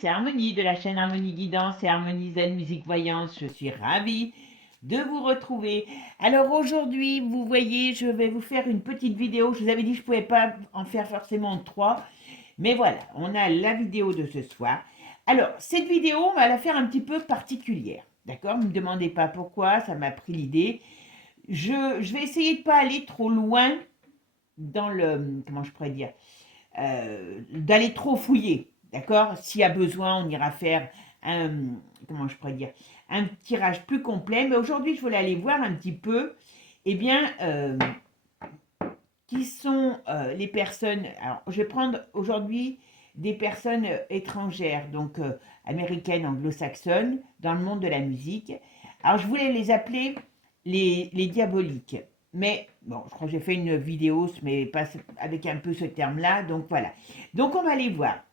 C'est Harmonie de la chaîne Harmonie Guidance et Harmonie Zen Musique Voyance. Je suis ravie de vous retrouver. Alors aujourd'hui, vous voyez, je vais vous faire une petite vidéo. Je vous avais dit que je ne pouvais pas en faire forcément trois. Mais voilà, on a la vidéo de ce soir. Alors, cette vidéo, on va la faire un petit peu particulière. D'accord? Ne me demandez pas pourquoi, ça m'a pris l'idée. Je vais essayer de ne pas aller trop loin dans le... Comment je pourrais dire d'aller trop fouiller, d'accord? S'il y a besoin, on ira faire un, comment je pourrais dire, un tirage plus complet. Mais aujourd'hui, je voulais aller voir un petit peu, eh bien, qui sont les personnes. Alors, je vais prendre aujourd'hui des personnes étrangères, donc américaines, anglo-saxonnes, dans le monde de la musique. Alors, je voulais les appeler les diaboliques. Mais bon, je crois que j'ai fait une vidéo, mais pas avec un peu ce terme-là. Donc voilà. Donc on va aller voir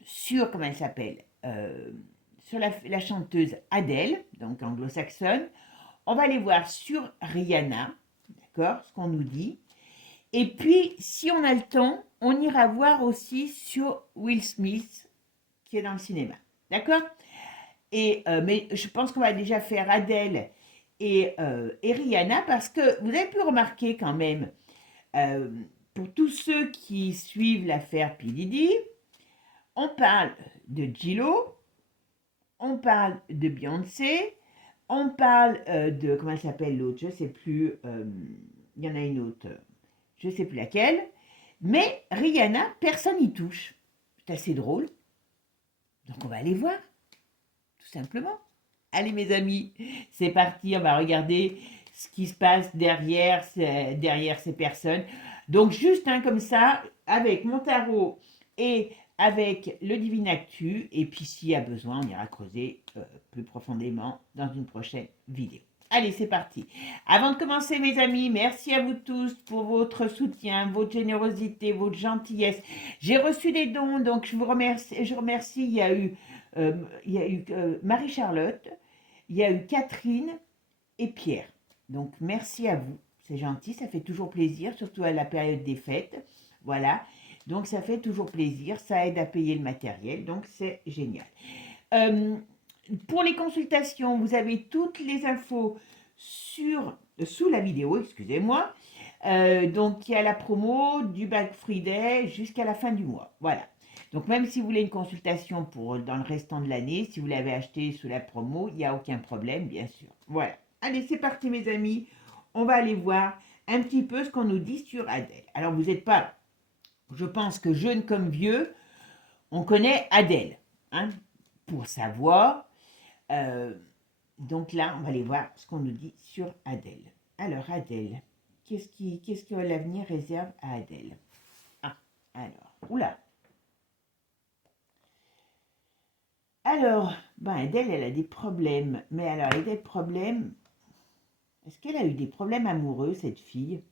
sur, comment elle s'appelle, sur la chanteuse Adele, donc anglo-saxonne. On va aller voir sur Rihanna, d'accord, ce qu'on nous dit. Et puis, si on a le temps, on ira voir aussi sur Will Smith, qui est dans le cinéma. D'accord? Mais je pense qu'on va déjà faire Adele et Rihanna, parce que vous avez pu remarquer quand même, euh, pour tous ceux qui suivent l'affaire P. Diddy, on parle de J-Lo, on parle de Beyoncé, on parle de, comment elle s'appelle l'autre, je ne sais plus, il y en a une autre, je ne sais plus laquelle, mais Rihanna, personne n'y touche. C'est assez drôle. Donc on va aller voir, tout simplement. Allez mes amis, c'est parti, on va regarder ce qui se passe derrière ces personnes. Donc juste comme ça, avec mon tarot et avec le Divine Actu, et puis s'il y a besoin, on ira creuser plus profondément dans une prochaine vidéo. Allez, c'est parti. Avant de commencer, mes amis, merci à vous tous pour votre soutien, votre générosité, votre gentillesse. J'ai reçu des dons, donc je vous remercie. Je remercie. Il y a eu Marie-Charlotte, il y a eu Catherine et Pierre. Donc merci à vous. C'est gentil, ça fait toujours plaisir, surtout à la période des fêtes. Voilà. Donc ça fait toujours plaisir, ça aide à payer le matériel, donc c'est génial. Euh, pour les consultations, vous avez toutes les infos sous la vidéo, excusez-moi. Donc il y a la promo du Black Friday jusqu'à la fin du mois. Voilà. Donc même si vous voulez une consultation dans le restant de l'année, si vous l'avez acheté sous la promo, il n'y a aucun problème, bien sûr. Voilà. Allez, c'est parti mes amis. On va aller voir un petit peu ce qu'on nous dit sur Adèle. Alors vous n'êtes pas, je pense que jeune comme vieux, on connaît Adèle, hein, pour savoir. Euh, donc là, on va aller voir ce qu'on nous dit sur Adèle. Alors Adèle, qu'est-ce que l'avenir réserve à Adèle? Ah, alors, oula. Alors, ben Adèle, elle a des problèmes. Mais alors, elle a des problèmes. Est-ce qu'elle a eu des problèmes amoureux, cette fille?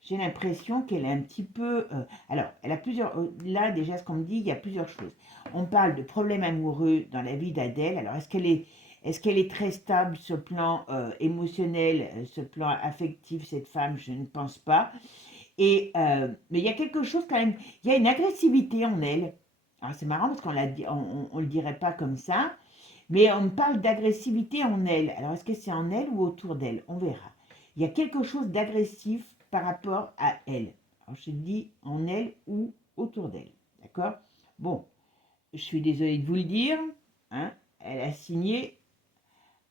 J'ai l'impression qu'elle est un petit peu... alors, elle a plusieurs... là, déjà, ce qu'on me dit, il y a plusieurs choses. On parle de problèmes amoureux dans la vie d'Adèle. Alors, est-ce qu'elle est très stable sur le plan émotionnel, sur le plan affectif, cette femme? Je ne pense pas. Mais il y a quelque chose quand même... Il y a une agressivité en elle. Alors, c'est marrant parce qu'on l'a dit, on le dirait pas comme ça. Mais on parle d'agressivité en elle. Alors, est-ce que c'est en elle ou autour d'elle? On verra. Il y a quelque chose d'agressif par rapport à elle. Alors, je te dis en elle ou autour d'elle. D'accord? Bon, je suis désolée de vous le dire. Hein, elle a signé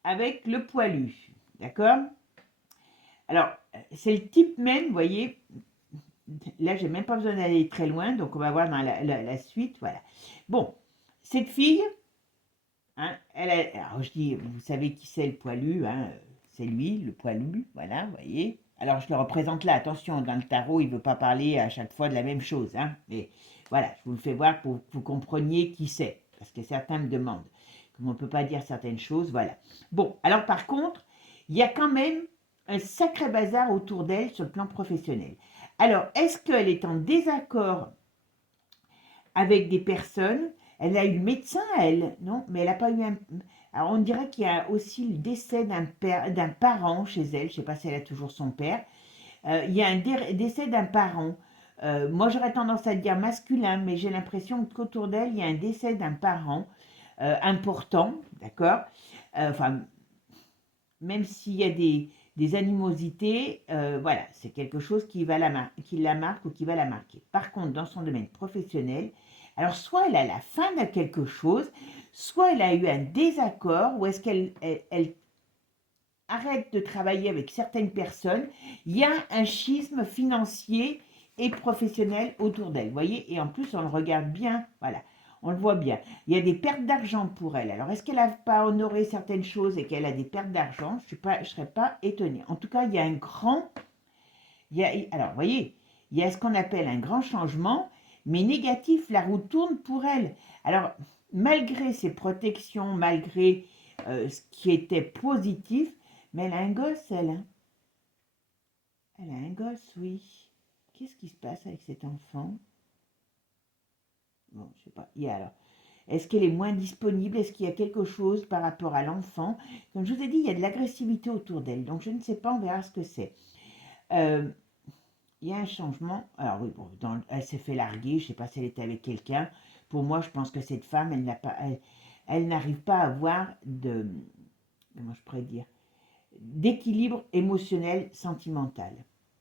avec le poilu. D'accord? Alors, c'est le type même, vous voyez. Là, j'ai même pas besoin d'aller très loin. Donc, on va voir dans la suite. Voilà. Bon, cette fille, hein, alors je dis, vous savez qui c'est le poilu, hein, c'est lui, le poilu, voilà, vous voyez. Alors je le représente là, attention, dans le tarot, il ne veut pas parler à chaque fois de la même chose, hein, mais voilà, je vous le fais voir pour que vous compreniez qui c'est, parce que certains me demandent, comme on ne peut pas dire certaines choses, voilà. Bon, alors par contre, il y a quand même un sacré bazar autour d'elle sur le plan professionnel. Alors, est-ce qu'elle est en désaccord avec des personnes? Elle a eu le médecin, elle, non? Mais elle n'a pas eu un... Alors, on dirait qu'il y a aussi le décès d'un parent chez elle. Je ne sais pas si elle a toujours son père. Il y a un décès d'un parent. Moi, j'aurais tendance à dire masculin, mais j'ai l'impression qu'autour d'elle, il y a un décès d'un parent important, d'accord. Enfin, même s'il y a des animosités, voilà, c'est quelque chose qui la marque ou qui va la marquer. Par contre, dans son domaine professionnel, alors soit elle a la fin de quelque chose, soit elle a eu un désaccord, ou est-ce qu'elle arrête de travailler avec certaines personnes, il y a un schisme financier et professionnel autour d'elle, vous voyez, et en plus on le regarde bien, voilà, on le voit bien. Il y a des pertes d'argent pour elle. Alors est-ce qu'elle n'a pas honoré certaines choses et qu'elle a des pertes d'argent? Je ne serais pas étonnée. En tout cas, il y a un grand, alors vous voyez, il y a ce qu'on appelle un grand changement, mais négatif, la roue tourne pour elle. Alors malgré ses protections, malgré ce qui était positif, mais elle a un gosse, elle. Hein. Elle a un gosse, oui. Qu'est-ce qui se passe avec cet enfant? Bon, je sais pas. Et alors, est-ce qu'elle est moins disponible? Est-ce qu'il y a quelque chose par rapport à l'enfant? Comme je vous ai dit, il y a de l'agressivité autour d'elle. Donc, je ne sais pas, on verra ce que c'est. Euh, il y a un changement. Alors, oui, bon, elle s'est fait larguer. Je ne sais pas si elle était avec quelqu'un. Pour moi, je pense que cette femme, elle n'arrive pas à avoir de. Comment je pourrais dire? D'équilibre émotionnel, sentimental.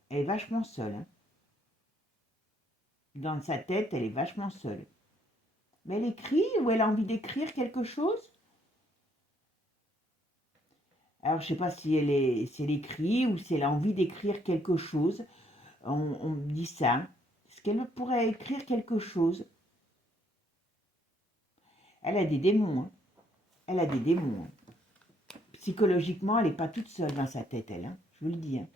Elle est vachement seule. Hein. Dans sa tête, elle est vachement seule. Mais elle écrit ou elle a envie d'écrire quelque chose? Alors, je ne sais pas si elle écrit ou si elle a envie d'écrire quelque chose. On me dit ça. Est-ce qu'elle pourrait écrire quelque chose? Elle a des démons. Hein. Elle a des démons. Hein. Psychologiquement, elle n'est pas toute seule dans sa tête, elle. Hein. Je vous le dis. Hein.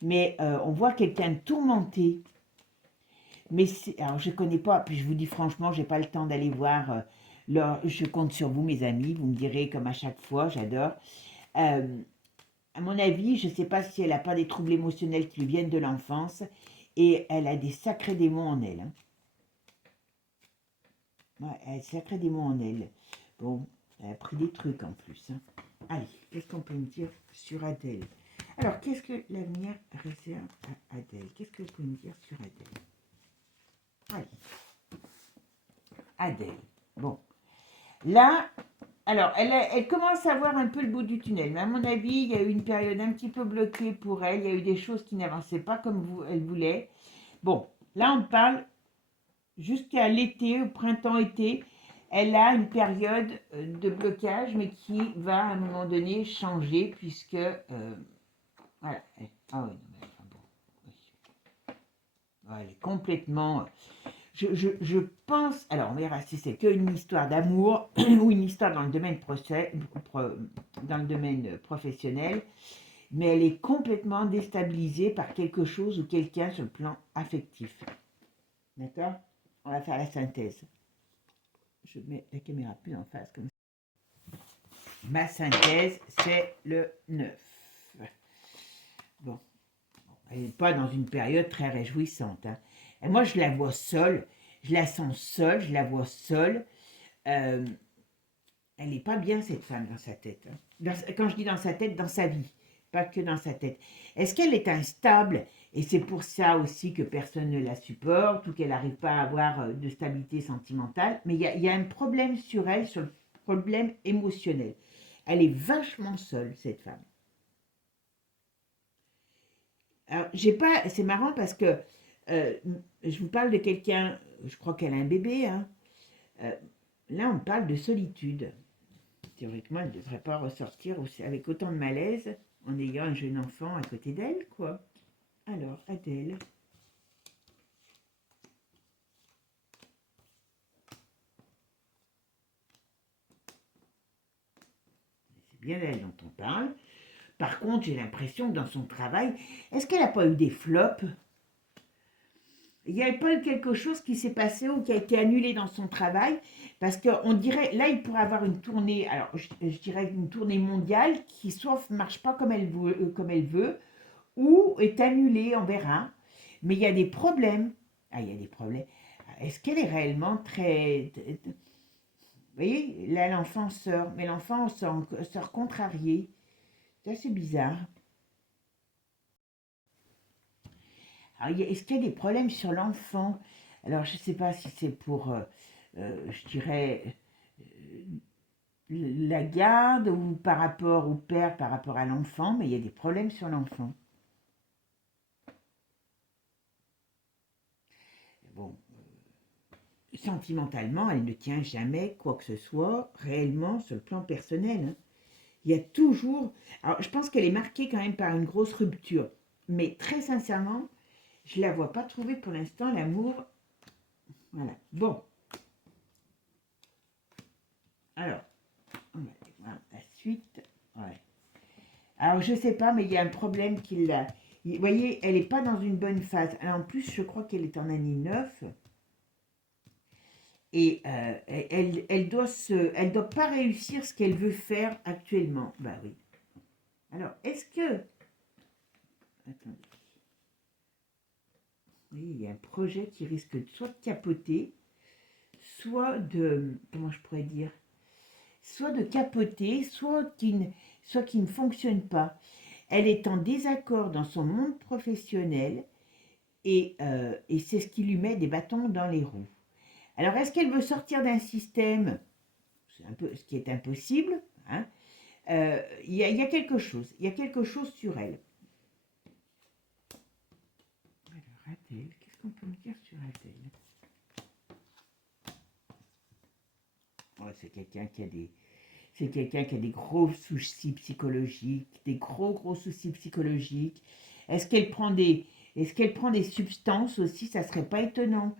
Mais on voit quelqu'un de tourmenté. Mais alors, je ne connais pas. Puis je vous dis franchement, je n'ai pas le temps d'aller voir. Je compte sur vous, mes amis. Vous me direz comme à chaque fois. J'adore. À mon avis, je ne sais pas si elle n'a pas des troubles émotionnels qui lui viennent de l'enfance et elle a des sacrés démons en elle. Hein. Ouais, elle a des sacrés démons en elle. Bon, elle a pris des trucs en plus. Hein. Allez, qu'est-ce qu'on peut me dire sur Adèle? Alors, qu'est-ce que l'avenir réserve à Adèle? Qu'est-ce que vous pouvez me dire sur Adèle? Allez, Adèle. Bon, là, alors, elle commence à voir un peu le bout du tunnel, mais à mon avis, il y a eu une période un petit peu bloquée pour elle. Il y a eu des choses qui n'avançaient pas comme elle voulait. Bon, là, on parle jusqu'à l'été, au printemps-été. Elle a une période de blocage, mais qui va à un moment donné changer, puisque. Voilà. Ah oui, non, mais, enfin, bon, oui. Elle est complètement. Je pense, alors on verra si c'est qu'une histoire d'amour ou une histoire dans le domaine professionnel, mais elle est complètement déstabilisée par quelque chose ou quelqu'un sur le plan affectif. D'accord? On va faire la synthèse. Je mets la caméra plus en face comme ça. Ma synthèse, c'est le 9. Bon, elle n'est pas dans une période très réjouissante. Hein. Et moi, je la vois seule. Je la sens seule, je la vois seule. Elle n'est pas bien, cette femme, dans sa tête. Hein. Quand je dis dans sa tête, dans sa vie, pas que dans sa tête. Est-ce qu'elle est instable? Et c'est pour ça aussi que personne ne la supporte ou qu'elle n'arrive pas à avoir de stabilité sentimentale. Mais il y a un problème sur elle, sur le problème émotionnel. Elle est vachement seule, cette femme. Alors, j'ai pas, c'est marrant parce que euh, je vous parle de quelqu'un, je crois qu'elle a un bébé, hein. Euh, Là, on parle de solitude. Théoriquement, elle ne devrait pas ressortir avec autant de malaise en ayant un jeune enfant à côté d'elle, quoi. Alors, Adèle. C'est bien d'elle dont on parle. Par contre, j'ai l'impression que dans son travail, est-ce qu'elle n'a pas eu des flops? Il n'y a pas eu quelque chose qui s'est passé ou qui a été annulé dans son travail, parce qu'on dirait, là, il pourrait avoir une tournée, alors je dirais une tournée mondiale qui soit ne marche pas comme elle veut, ou est annulée, on verra. Mais il y a des problèmes. Ah, il y a des problèmes. Est-ce qu'elle est réellement très. Vous voyez, là, l'enfant sort, mais l'enfant sort contrarié. C'est assez bizarre. Alors, est-ce qu'il y a des problèmes sur l'enfant? Alors, je ne sais pas si c'est pour, je dirais, la garde ou par rapport au père, par rapport à l'enfant, mais il y a des problèmes sur l'enfant. Bon, sentimentalement, elle ne tient jamais quoi que ce soit réellement sur le plan personnel, hein. Il y a toujours... Alors, je pense qu'elle est marquée quand même par une grosse rupture. Mais très sincèrement, je ne la vois pas trouver pour l'instant, l'amour. Voilà. Bon. Alors, on va aller voir la suite. Ouais. Alors, je ne sais pas, mais il y a un problème qui l'a... Vous voyez, elle n'est pas dans une bonne phase. Alors, en plus, je crois qu'elle est en année 9. Et elle doit pas réussir ce qu'elle veut faire actuellement. Bah oui. Alors, est-ce que... Attendez. Oui, il y a un projet qui risque soit de capoter, soit de... Comment je pourrais dire? Soit de capoter, soit qui ne fonctionne pas. Elle est en désaccord dans son monde professionnel et c'est ce qui lui met des bâtons dans les roues. Alors, est-ce qu'elle veut sortir d'un système, c'est un peu ce qui est impossible, hein? Il y a quelque chose, il y a quelque chose sur elle. Alors, Adèle, qu'est-ce qu'on peut me dire sur Adèle? Oh, c'est quelqu'un qui a des gros soucis psychologiques, des gros soucis psychologiques. Est-ce qu'elle prend des substances aussi? Ça serait pas étonnant.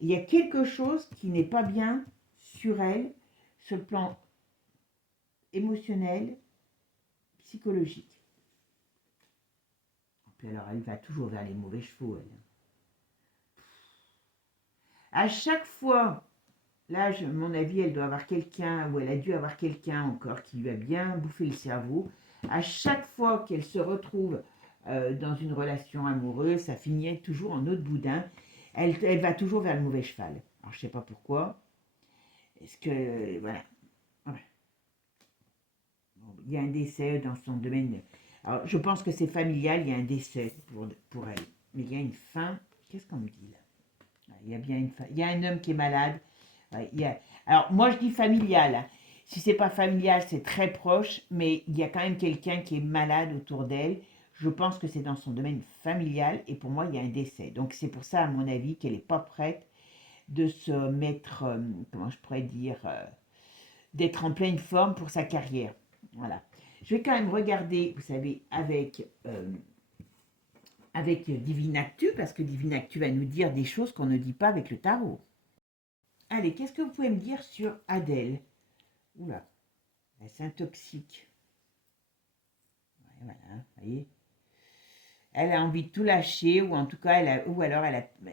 Il y a quelque chose qui n'est pas bien sur elle, sur le plan émotionnel, psychologique. Puis alors, elle va toujours vers les mauvais chevaux, elle. À chaque fois, là, à mon avis, elle doit avoir quelqu'un, ou elle a dû avoir quelqu'un encore qui lui a bien bouffé le cerveau. À chaque fois qu'elle se retrouve dans une relation amoureuse, ça finit toujours en eau de boudin. Elle va toujours vers le mauvais cheval. Alors, je ne sais pas pourquoi. Est-ce que... Voilà. Ouais. Bon, il y a un décès dans son domaine. Alors, je pense que c'est familial, il y a un décès pour elle. Mais il y a une fin. Qu'est-ce qu'on me dit là? Il y a bien une fin. Il y a un homme qui est malade. Ouais, alors, moi, je dis familial, hein. Si c'est pas familial, c'est très proche, mais il y a quand même quelqu'un qui est malade autour d'elle. Je pense que c'est dans son domaine familial et pour moi, il y a un décès. Donc, c'est pour ça, à mon avis, qu'elle n'est pas prête de se mettre, comment je pourrais dire, d'être en pleine forme pour sa carrière. Voilà. Je vais quand même regarder, vous savez, avec Divinactu, parce que Divinactu va nous dire des choses qu'on ne dit pas avec le tarot. Allez, qu'est-ce que vous pouvez me dire sur Adèle? Oula, elle s'intoxique. Ouais, voilà, vous voyez. Elle a envie de tout lâcher, ou en tout cas,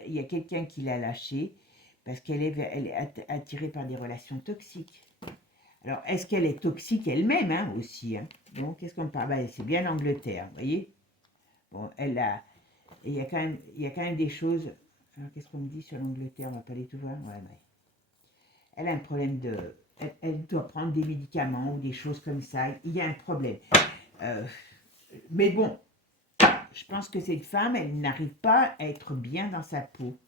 il y a quelqu'un qui l'a lâché, parce elle est attirée par des relations toxiques. Alors, est-ce qu'elle est toxique elle-même, hein, aussi, hein? Donc, qu'est-ce qu'on parle? Ben, c'est bien l'Angleterre, vous voyez. Bon, il y a quand même des choses. Alors, qu'est-ce qu'on me dit sur l'Angleterre? On va pas les tout voir. Ouais, ouais. Elle a un problème de... Elle doit prendre des médicaments ou des choses comme ça. Il y a un problème. Euh, mais bon, je pense que cette femme, elle n'arrive pas à être bien dans sa peau.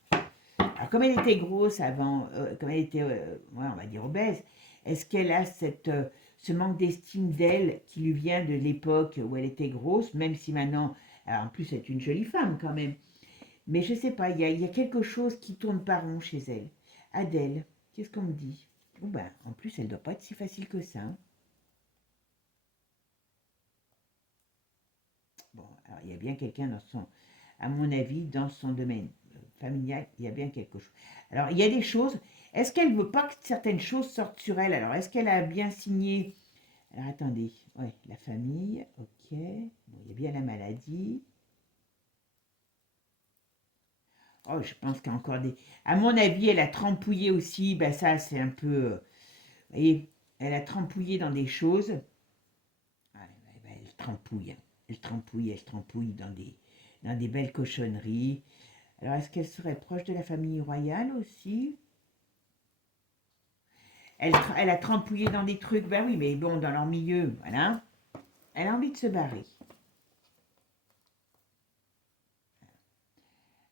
Alors, comme elle était grosse avant, comme elle était, ouais, on va dire obèse, est-ce qu'elle a ce manque d'estime d'elle qui lui vient de l'époque où elle était grosse, même si maintenant, alors en plus, c'est une jolie femme quand même. Mais je ne sais pas, il y a quelque chose qui tourne pas rond chez elle. Adèle, qu'est-ce qu'on me dit? Oh ben, en plus, elle ne doit pas être si facile que ça, hein. Bon, alors il y a bien quelqu'un à mon avis, dans son domaine familial, il y a bien quelque chose. Alors, il y a des choses. Est-ce qu'elle ne veut pas que certaines choses sortent sur elle? Alors, est-ce qu'elle a bien signé? Alors, attendez. Ouais, la famille, ok. Bon, il y a bien la maladie. Oh, je pense qu'il y a encore des... À mon avis, elle a trempouillé aussi. Ben ça, c'est un peu... vous voyez, elle a trempouillé dans des choses. Ah, ben, elle trempouille, hein. Elle trempouille dans des belles cochonneries. Alors, est-ce qu'elle serait proche de la famille royale aussi? Elle a trempouillé dans des trucs, ben oui, mais bon, dans leur milieu, voilà. Elle a envie de se barrer.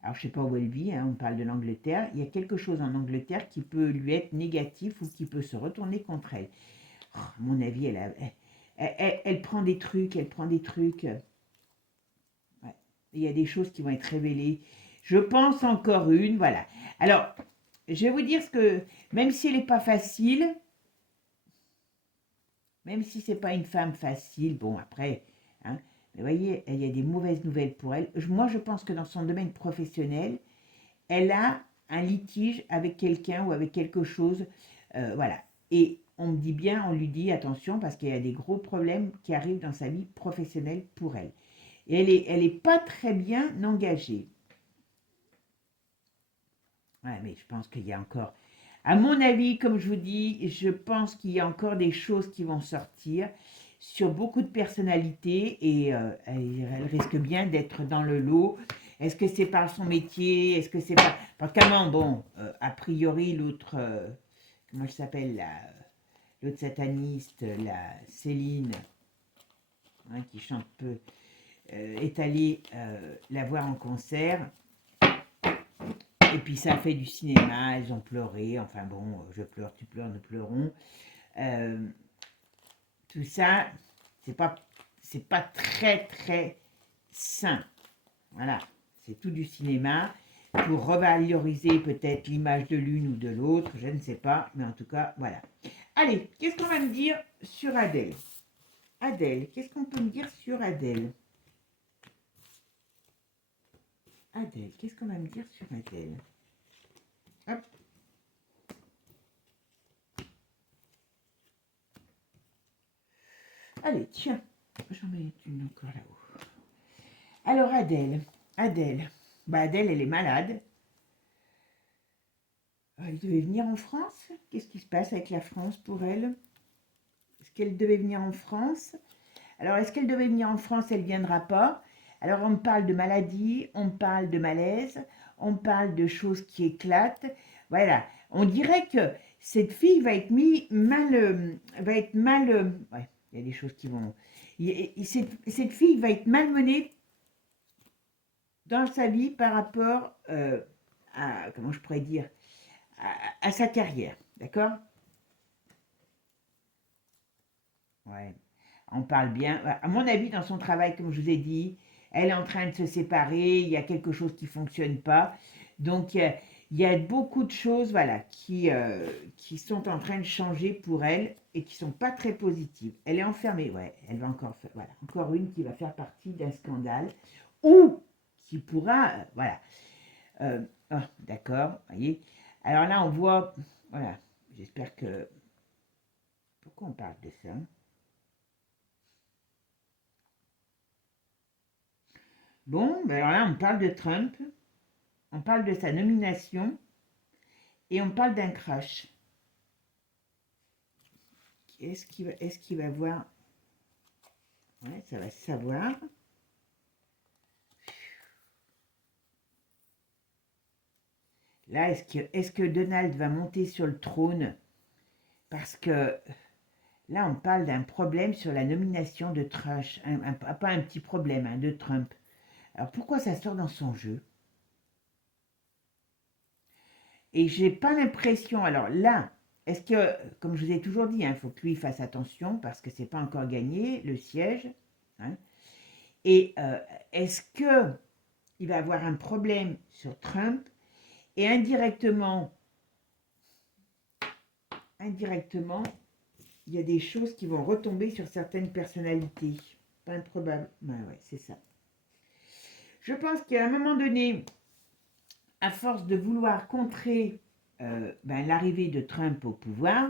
alors je sais pas où elle vit, hein, on parle de l'Angleterre, il y a quelque chose en Angleterre qui peut lui être négatif ou qui peut se retourner contre elle. Oh, à mon avis, elle prend des trucs, elle prend des trucs. Ouais. Il y a des choses qui vont être révélées. Je pense encore une, voilà. Alors, je vais vous dire ce que, même si elle n'est pas facile, même si c'est pas une femme facile, bon après, hein, mais vous voyez, il y a des mauvaises nouvelles pour elle. Moi, je pense que dans son domaine professionnel, elle a un litige avec quelqu'un ou avec quelque chose, voilà. Et on me dit bien, on lui dit attention parce qu'il y a des gros problèmes qui arrivent dans sa vie professionnelle pour elle. Et elle est pas très bien engagée. Ouais, mais je pense qu'il y a encore, à mon avis, comme je vous dis, je pense qu'il y a encore des choses qui vont sortir sur beaucoup de personnalités et elle risque bien d'être dans le lot. Est-ce que c'est par son métier? Est-ce que c'est par... Parce qu'avant, bon, a priori, l'autre, comment elle s'appelle, l'autre sataniste, la Céline, hein, qui chante peu, est allée la voir en concert. Et puis ça a fait du cinéma, elles ont pleuré, enfin bon, je pleure, tu pleures, nous pleurons. Euh, tout ça, c'est pas, c'est pas très très sain. Voilà, c'est tout du cinéma pour revaloriser peut-être l'image de l'une ou de l'autre, je ne sais pas, mais en tout cas, voilà. Allez, qu'est-ce qu'on va me dire sur Adèle? Adèle, qu'est-ce qu'on peut me dire sur Adèle? Adèle, qu'est-ce qu'on va me dire sur Adèle? Hop. Allez, tiens, j'en mets une encore là-haut. Alors Adèle, Adèle, elle est malade. Elle devait venir en France. Qu'est-ce qui se passe avec la France pour elle? Est-ce qu'elle devait venir en France? Alors, est-ce qu'elle devait venir en France? Elle ne viendra pas. Alors, on me parle de maladie, on me parle de malaise, on me parle de choses qui éclatent. Voilà. On dirait que cette fille va être ouais, il y a des choses qui vont... Cette fille va être malmenée dans sa vie par rapport à, comment je pourrais dire, à sa carrière, d'accord? Ouais. On parle bien. À mon avis, dans son travail, comme je vous ai dit, elle est en train de se séparer, il y a quelque chose qui ne fonctionne pas. Donc, il y a beaucoup de choses voilà, qui sont en train de changer pour elle et qui ne sont pas très positives. Elle est enfermée, ouais, elle va encore faire, voilà, encore une qui va faire partie d'un scandale ou qui pourra, voilà. Oh, d'accord, voyez. Alors là, on voit, voilà, j'espère que... Pourquoi on parle de ça? Bon, ben alors là, on parle de Trump, on parle de sa nomination et on parle d'un crash. Est-ce qu'il va voir? Ouais, ça va se savoir. Là, est-ce que Donald va monter sur le trône? Parce que là, on parle d'un problème sur la nomination de Trump. Pas un petit problème, hein, de Trump. Alors pourquoi ça sort dans son jeu? Et j'ai pas l'impression. Alors là, est-ce que, comme je vous ai toujours dit, il faut que lui fasse attention parce que c'est pas encore gagné le siège. Hein. Et est-ce que il va avoir un problème sur Trump et indirectement, il y a des choses qui vont retomber sur certaines personnalités. Pas improbable. Ouais, c'est ça. Je pense qu'à un moment donné, à force de vouloir contrer l'arrivée de Trump au pouvoir,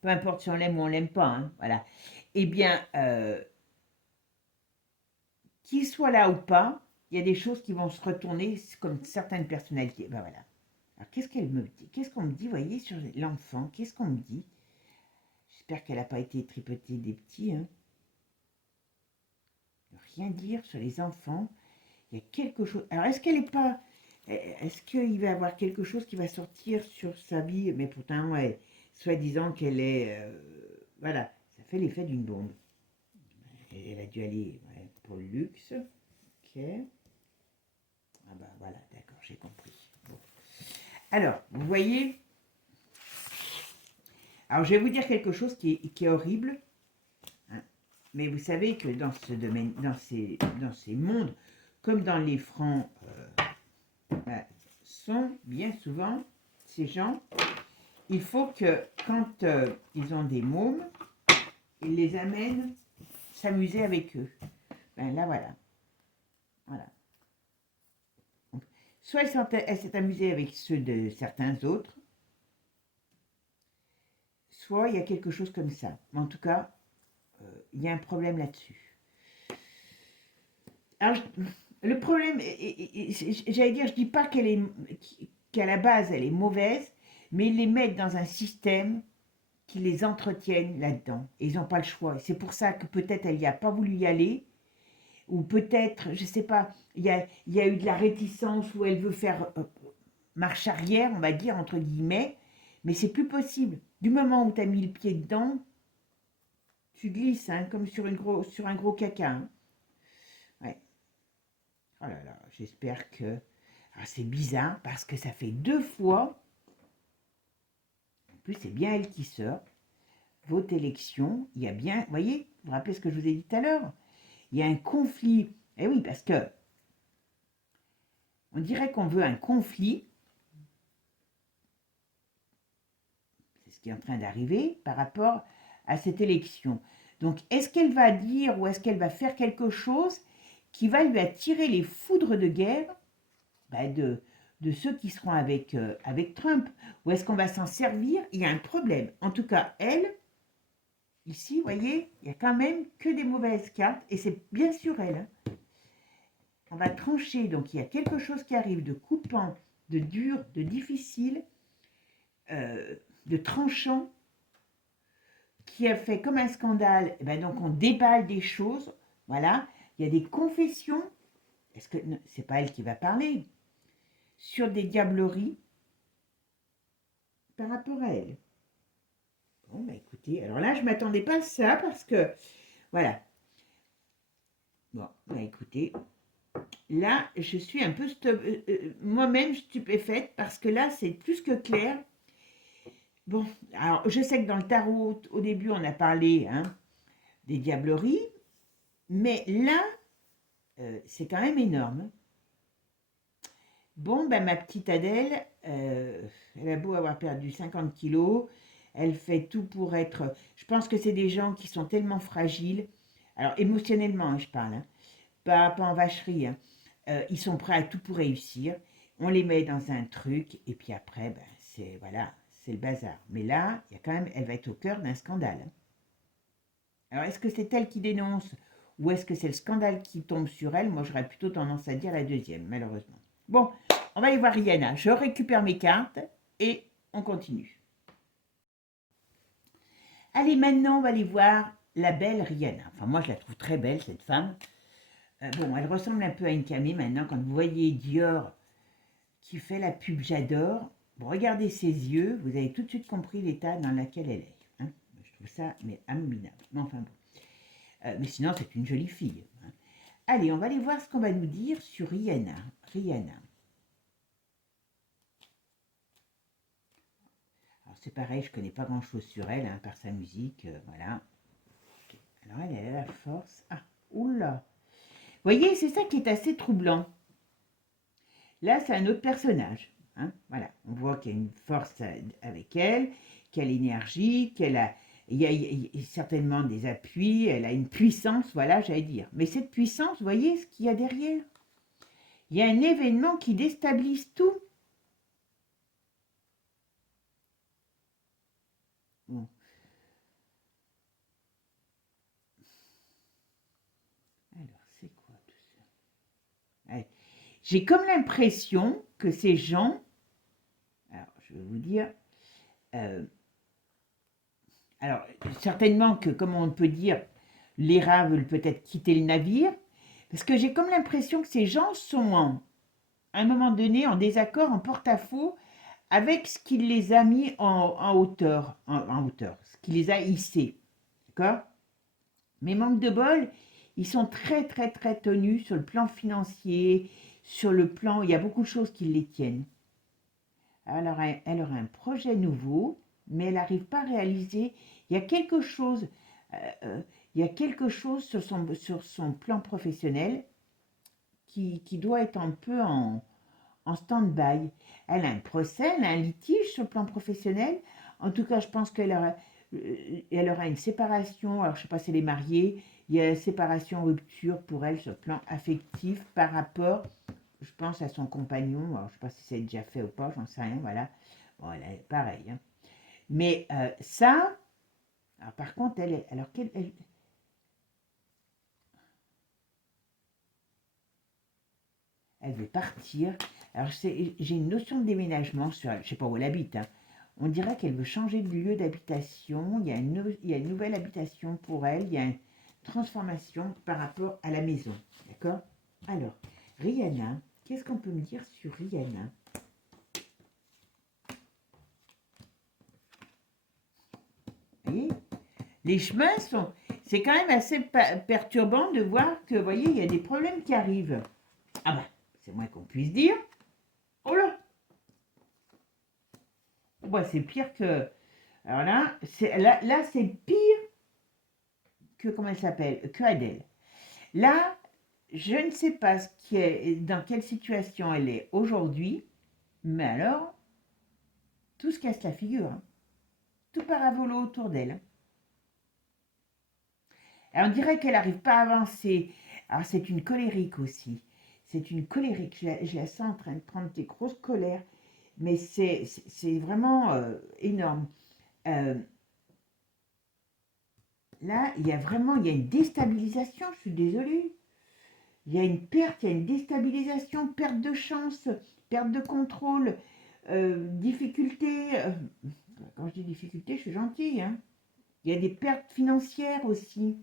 peu importe si on l'aime ou on l'aime pas, hein, voilà, eh bien, qu'il soit là ou pas, il y a des choses qui vont se retourner comme certaines personnalités. Ben voilà. Alors, qu'est-ce qu'elle me dit? Qu'est-ce qu'on me dit, voyez, sur l'enfant? Qu'est-ce qu'on me dit? J'espère qu'elle n'a pas été tripotée des petits. Hein. Rien dire sur les enfants. Il y a quelque chose. Alors, est-ce qu'elle est pas. Est-ce qu'il va y avoir quelque chose qui va sortir sur sa vie? Mais pourtant, ouais, soi-disant qu'elle est. Voilà, ça fait l'effet d'une bombe. Elle a dû aller pour le luxe. Ok. Ah bah voilà, d'accord, j'ai compris. Bon. Alors, vous voyez, alors je vais vous dire quelque chose qui est horrible, hein, mais vous savez que dans ce domaine, dans ces mondes, comme dans les francs, sont bien souvent ces gens, il faut que quand ils ont des mômes, ils les amènent s'amuser avec eux. Ben là, voilà. Voilà. Soit elle s'est amusée avec ceux de certains autres, soit il y a quelque chose comme ça. Mais en tout cas, il y a un problème là-dessus. Alors, le problème, j'allais dire, je ne dis pas qu'à la base, elle est mauvaise, mais ils les mettent dans un système qui les entretiennent là-dedans. Et ils n'ont pas le choix. C'est pour ça que peut-être elle n'y a pas voulu y aller, ou peut-être, je ne sais pas, il y a eu de la réticence où elle veut faire marche arrière, on va dire, entre guillemets, mais c'est plus possible. Du moment où tu as mis le pied dedans, tu glisses, hein, comme sur un gros caca. Hein. Ouais. Oh là là, j'espère que... Alors c'est bizarre, parce que ça fait 2 fois, en plus c'est bien elle qui sort, votre élection, il y a bien, vous voyez, vous vous rappelez ce que je vous ai dit tout à l'heure, il y a un conflit. Eh oui, parce que on dirait qu'on veut un conflit. C'est ce qui est en train d'arriver par rapport à cette élection. Donc, est-ce qu'elle va dire ou est-ce qu'elle va faire quelque chose qui va lui attirer les foudres de guerre de ceux qui seront avec Trump? Ou est-ce qu'on va s'en servir? Il y a un problème. En tout cas, elle, ici, vous voyez, il n'y a quand même que des mauvaises cartes. Et c'est bien sûr elle. Hein. On va trancher. Donc, il y a quelque chose qui arrive de coupant, de dur, de difficile, de tranchant, qui a fait comme un scandale. Et ben donc, on déballe des choses. Voilà. Il y a des confessions. Est-ce que c'est pas elle qui va parler? Sur des diableries par rapport à elle. Bon, bah écoutez, alors là, je ne m'attendais pas à ça parce que, voilà. Bon, bah écoutez, là, je suis un peu moi-même stupéfaite parce que là, c'est plus que clair. Bon, alors, je sais que dans le tarot, au début, on a parlé hein, des diableries, mais là, c'est quand même énorme. Bon, ben ma petite Adèle, elle a beau avoir perdu 50 kilos, elle fait tout pour être... Je pense que c'est des gens qui sont tellement fragiles, alors émotionnellement, hein, je parle, hein, pas en vacherie, hein, ils sont prêts à tout pour réussir, on les met dans un truc, et puis après, ben, c'est voilà, c'est le bazar. Mais là, il y a quand même, elle va être au cœur d'un scandale. Hein. Alors, est-ce que c'est elle qui dénonce, ou est-ce que c'est le scandale qui tombe sur elle? Moi, j'aurais plutôt tendance à dire la deuxième, malheureusement. Bon, on va aller voir Rihanna. Je récupère mes cartes et on continue. Allez, maintenant, on va aller voir la belle Rihanna. Enfin, moi, je la trouve très belle, cette femme. Bon, elle ressemble un peu à une Camille maintenant. Quand vous voyez Dior qui fait la pub J'adore, bon, regardez ses yeux, vous avez tout de suite compris l'état dans lequel elle est. Hein. Je trouve ça mais abominable. Mais enfin bon. Mais sinon, c'est une jolie fille. Hein. Allez, on va aller voir ce qu'on va nous dire sur Rihanna. Rihanna. Alors c'est pareil, je ne connais pas grand-chose sur elle, hein, par sa musique, voilà. Okay. Alors elle a la force. Ah, oula. Vous voyez, c'est ça qui est assez troublant. Là, c'est un autre personnage. Hein, voilà, on voit qu'il y a une force avec elle, qu'elle a l'énergie, il y a certainement des appuis, elle a une puissance, voilà, j'allais dire. Mais cette puissance, vous voyez ce qu'il y a derrière? Il y a un événement qui déstabilise tout. Bon. Alors, c'est quoi tout ça? Allez. J'ai comme l'impression que ces gens, alors je vais vous dire, alors certainement que, comme on peut dire, les rats veulent peut-être quitter le navire, parce que j'ai comme l'impression que ces gens sont, à un moment donné, en désaccord, en porte-à-faux, avec ce qui les a mis en hauteur, en hauteur, ce qui les a hissés, d'accord? Mais manque de bol, ils sont très très très tenus sur le plan financier, sur le plan, il y a beaucoup de choses qui les tiennent. Alors, elle aura un projet nouveau, mais elle n'arrive pas à réaliser. Il y a quelque chose, il y a quelque chose sur son plan professionnel qui doit être un peu en stand-by. Elle a un procès, elle a un litige sur le plan professionnel. En tout cas, je pense elle aura une séparation. Alors, je ne sais pas si elle est mariée. Il y a séparation, rupture pour elle sur le plan affectif par rapport, je pense, à son compagnon. Alors, je ne sais pas si ça a déjà fait ou pas, j'en sais rien, voilà. Bon, elle est pareil. Hein. Mais ça, alors, par contre, elle veut partir. Alors, j'ai une notion de déménagement sur elle. Je ne sais pas où elle habite. Hein. On dirait qu'elle veut changer de lieu d'habitation. Il y a une nouvelle habitation pour elle. Il y a une transformation par rapport à la maison. D'accord? Alors, Rihanna, qu'est-ce qu'on peut me dire sur Rihanna? Vous voyez? Les chemins sont... C'est quand même assez perturbant de voir que, vous voyez, il y a des problèmes qui arrivent. Ah bah, c'est moins qu'on puisse dire. Oh là! Ouais, c'est pire que... Alors là c'est pire que, comment elle s'appelle, que Adèle. Là, je ne sais pas dans quelle situation elle est aujourd'hui, mais alors, tout se casse la figure. Hein. Tout part à volo autour d'elle. On dirait qu'elle n'arrive pas à avancer. Alors, c'est une colérique aussi. C'est une colérique. Je la sens en train de prendre des grosses colères. Mais c'est vraiment énorme. Euh, Là, il y a une déstabilisation. Je suis désolée. Il y a une perte, il y a une déstabilisation, perte de chance, perte de contrôle, difficulté. Quand je dis difficulté, je suis gentille. Hein. Il y a des pertes financières aussi.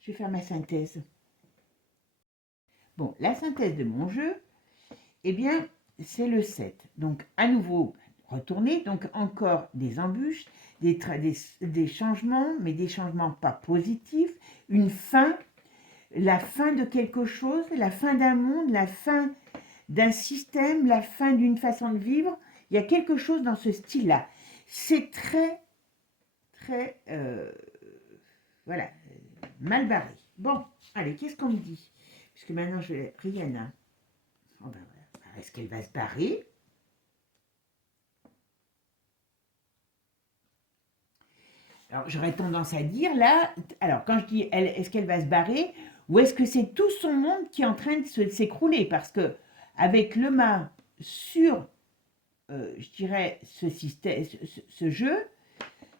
Je vais faire ma synthèse. Bon, la synthèse de mon jeu, eh bien, c'est le 7. Donc, à nouveau, retourner. Donc, encore des embûches, des changements, mais des changements pas positifs. Une fin, la fin de quelque chose, la fin d'un monde, la fin d'un système, la fin d'une façon de vivre. Il y a quelque chose dans ce style-là. C'est très, très, voilà, mal barré. Bon, allez, qu'est-ce qu'on me dit? Puisque maintenant, je vais... Rihanna. Oh ben voilà. Est-ce qu'elle va se barrer? Alors, j'aurais tendance à dire là, alors quand je dis est-ce qu'elle va se barrer, ou est-ce que c'est tout son monde qui est en train de s'écrouler? Parce que avec le mât sur, je dirais, ce système, ce jeu,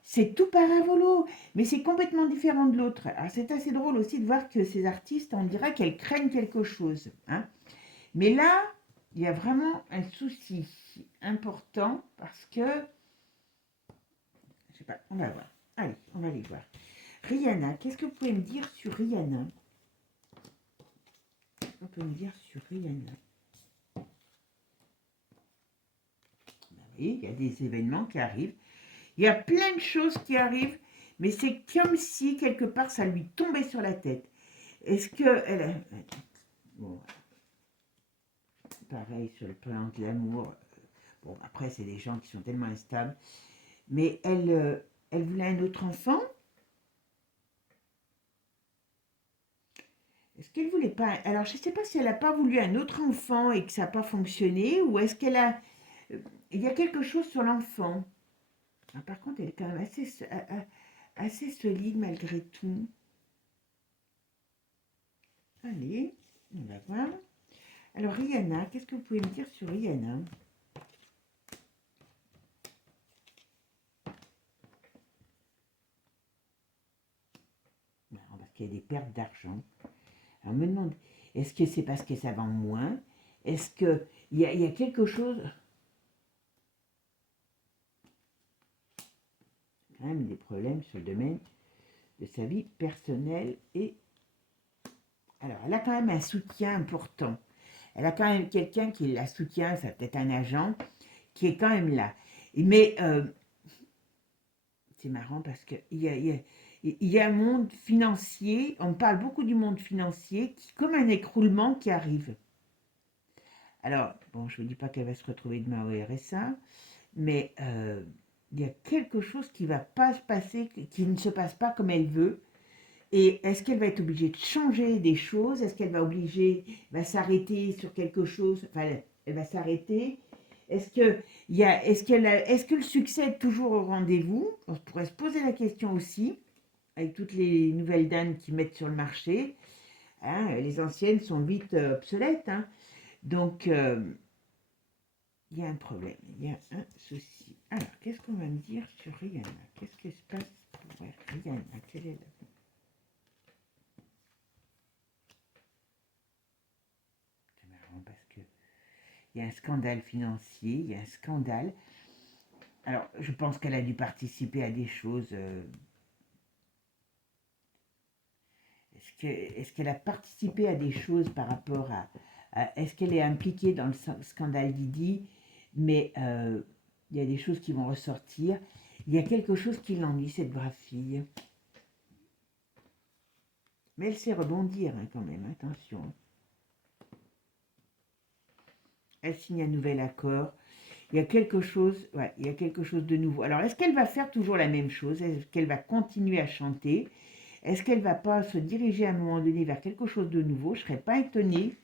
c'est tout paravolo, mais c'est complètement différent de l'autre. Alors c'est assez drôle aussi de voir que ces artistes, on dirait qu'elles craignent quelque chose. Hein. Mais là, il y a vraiment un souci important parce que, je sais pas, on va voir. Allez, on va aller voir. Rihanna, qu'est-ce que vous pouvez me dire sur Rihanna? Qu'est-ce qu'on peut me dire sur Rihanna? Oui, il y a des événements qui arrivent. Il y a plein de choses qui arrivent, mais c'est comme si, quelque part, ça lui tombait sur la tête. Est-ce que... Bon, pareil sur le plan de l'amour. Bon, après, c'est des gens qui sont tellement instables. Mais elle voulait un autre enfant. Est-ce qu'elle voulait pas... Alors, je ne sais pas si elle n'a pas voulu un autre enfant et que ça n'a pas fonctionné, ou est-ce qu'elle a... Il y a quelque chose sur l'enfant. Ah, par contre, elle est quand même assez solide malgré tout. Allez, on va voir. Alors, Rihanna, qu'est-ce que vous pouvez me dire sur Rihanna? Parce qu'il y a des pertes d'argent. Alors, on me demande, est-ce que c'est parce que ça vend moins? Est-ce qu'il y a quelque chose... Quand même des problèmes sur le domaine de sa vie personnelle et... Alors, elle a quand même un soutien important. Elle a quand même quelqu'un qui la soutient, ça peut être un agent, qui est quand même là. Mais C'est marrant parce qu'il y a un monde financier, on parle beaucoup du monde financier, qui, comme un écroulement qui arrive. Alors, bon, je ne vous dis pas qu'elle va se retrouver demain au RSA, mais il y a quelque chose qui ne va pas se passer, qui ne se passe pas comme elle veut. Et est-ce qu'elle va être obligée de changer des choses? Est-ce qu'elle va s'arrêter sur quelque chose? Enfin, elle va s'arrêter. Est-ce que le succès est toujours au rendez-vous? On pourrait se poser la question aussi, avec toutes les nouvelles dames qui mettent sur le marché. Hein, les anciennes sont vite obsolètes. Hein. Donc, il y a un problème, il y a un souci. Alors, qu'est-ce qu'on va me dire sur Rihanna? Qu'est-ce qui se passe pour Rihanna? Quelle est la... C'est marrant parce que il y a un scandale financier, il y a un scandale. Alors, je pense qu'elle a dû participer à des choses. Est-ce qu'elle a participé à des choses par rapport est-ce qu'elle est impliquée dans le scandale Didi? Mais il y a des choses qui vont ressortir. Il y a quelque chose qui l'ennuie, cette brave fille. Mais elle sait rebondir hein, quand même, attention. Elle signe un nouvel accord. Il y a quelque chose, ouais, il y a quelque chose de nouveau. Alors, est-ce qu'elle va faire toujours la même chose? Est-ce qu'elle va continuer à chanter? Est-ce qu'elle va pas se diriger à un moment donné vers quelque chose de nouveau? Je ne serais pas étonnée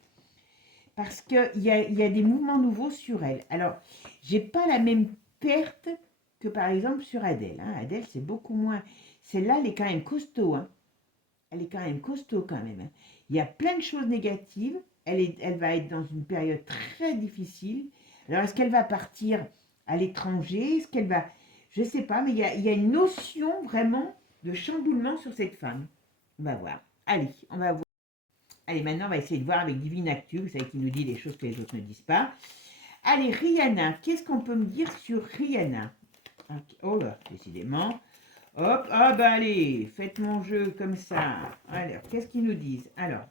parce qu'il y a des mouvements nouveaux sur elle. Alors, j'ai pas la même perte que par exemple sur Adèle. Hein. Adèle, c'est beaucoup moins... Celle-là, elle est quand même costaud. Hein. Elle est quand même costaud quand même. Hein. Il y a plein de choses négatives. Elle va être dans une période très difficile. Alors, est-ce qu'elle va partir à l'étranger? Est-ce qu'elle va... Je ne sais pas, mais il y a une notion vraiment de chamboulement sur cette femme. On va voir. Allez, on va voir. Allez, maintenant, on va essayer de voir avec Divine Actu, vous savez, qui nous dit des choses que les autres ne disent pas. Allez, Rihanna, qu'est-ce qu'on peut me dire sur Rihanna? Oh là, décidément. Hop, ah bah allez, faites mon jeu comme ça. Alors, qu'est-ce qu'ils nous disent? Alors,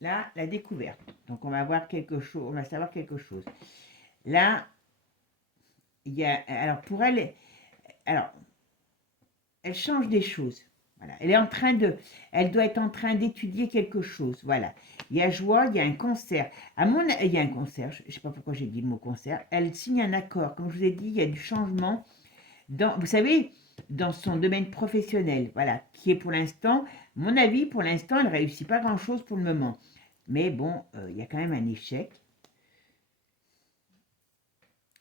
là, la découverte. Donc, on va voir quelque chose, on va savoir quelque chose. Là, il y a, alors pour elle, alors, elle change des choses. Voilà. Elle doit être en train d'étudier quelque chose. Voilà. Il y a joie, il y a un concert. Il y a un concert, je ne sais pas pourquoi j'ai dit le mot concert. Elle signe un accord. Comme je vous ai dit, il y a du changement vous savez, dans son domaine professionnel. Voilà. Qui est pour l'instant, mon avis, pour l'instant, elle ne réussit pas grand-chose pour le moment. Mais bon, il y a quand même un échec.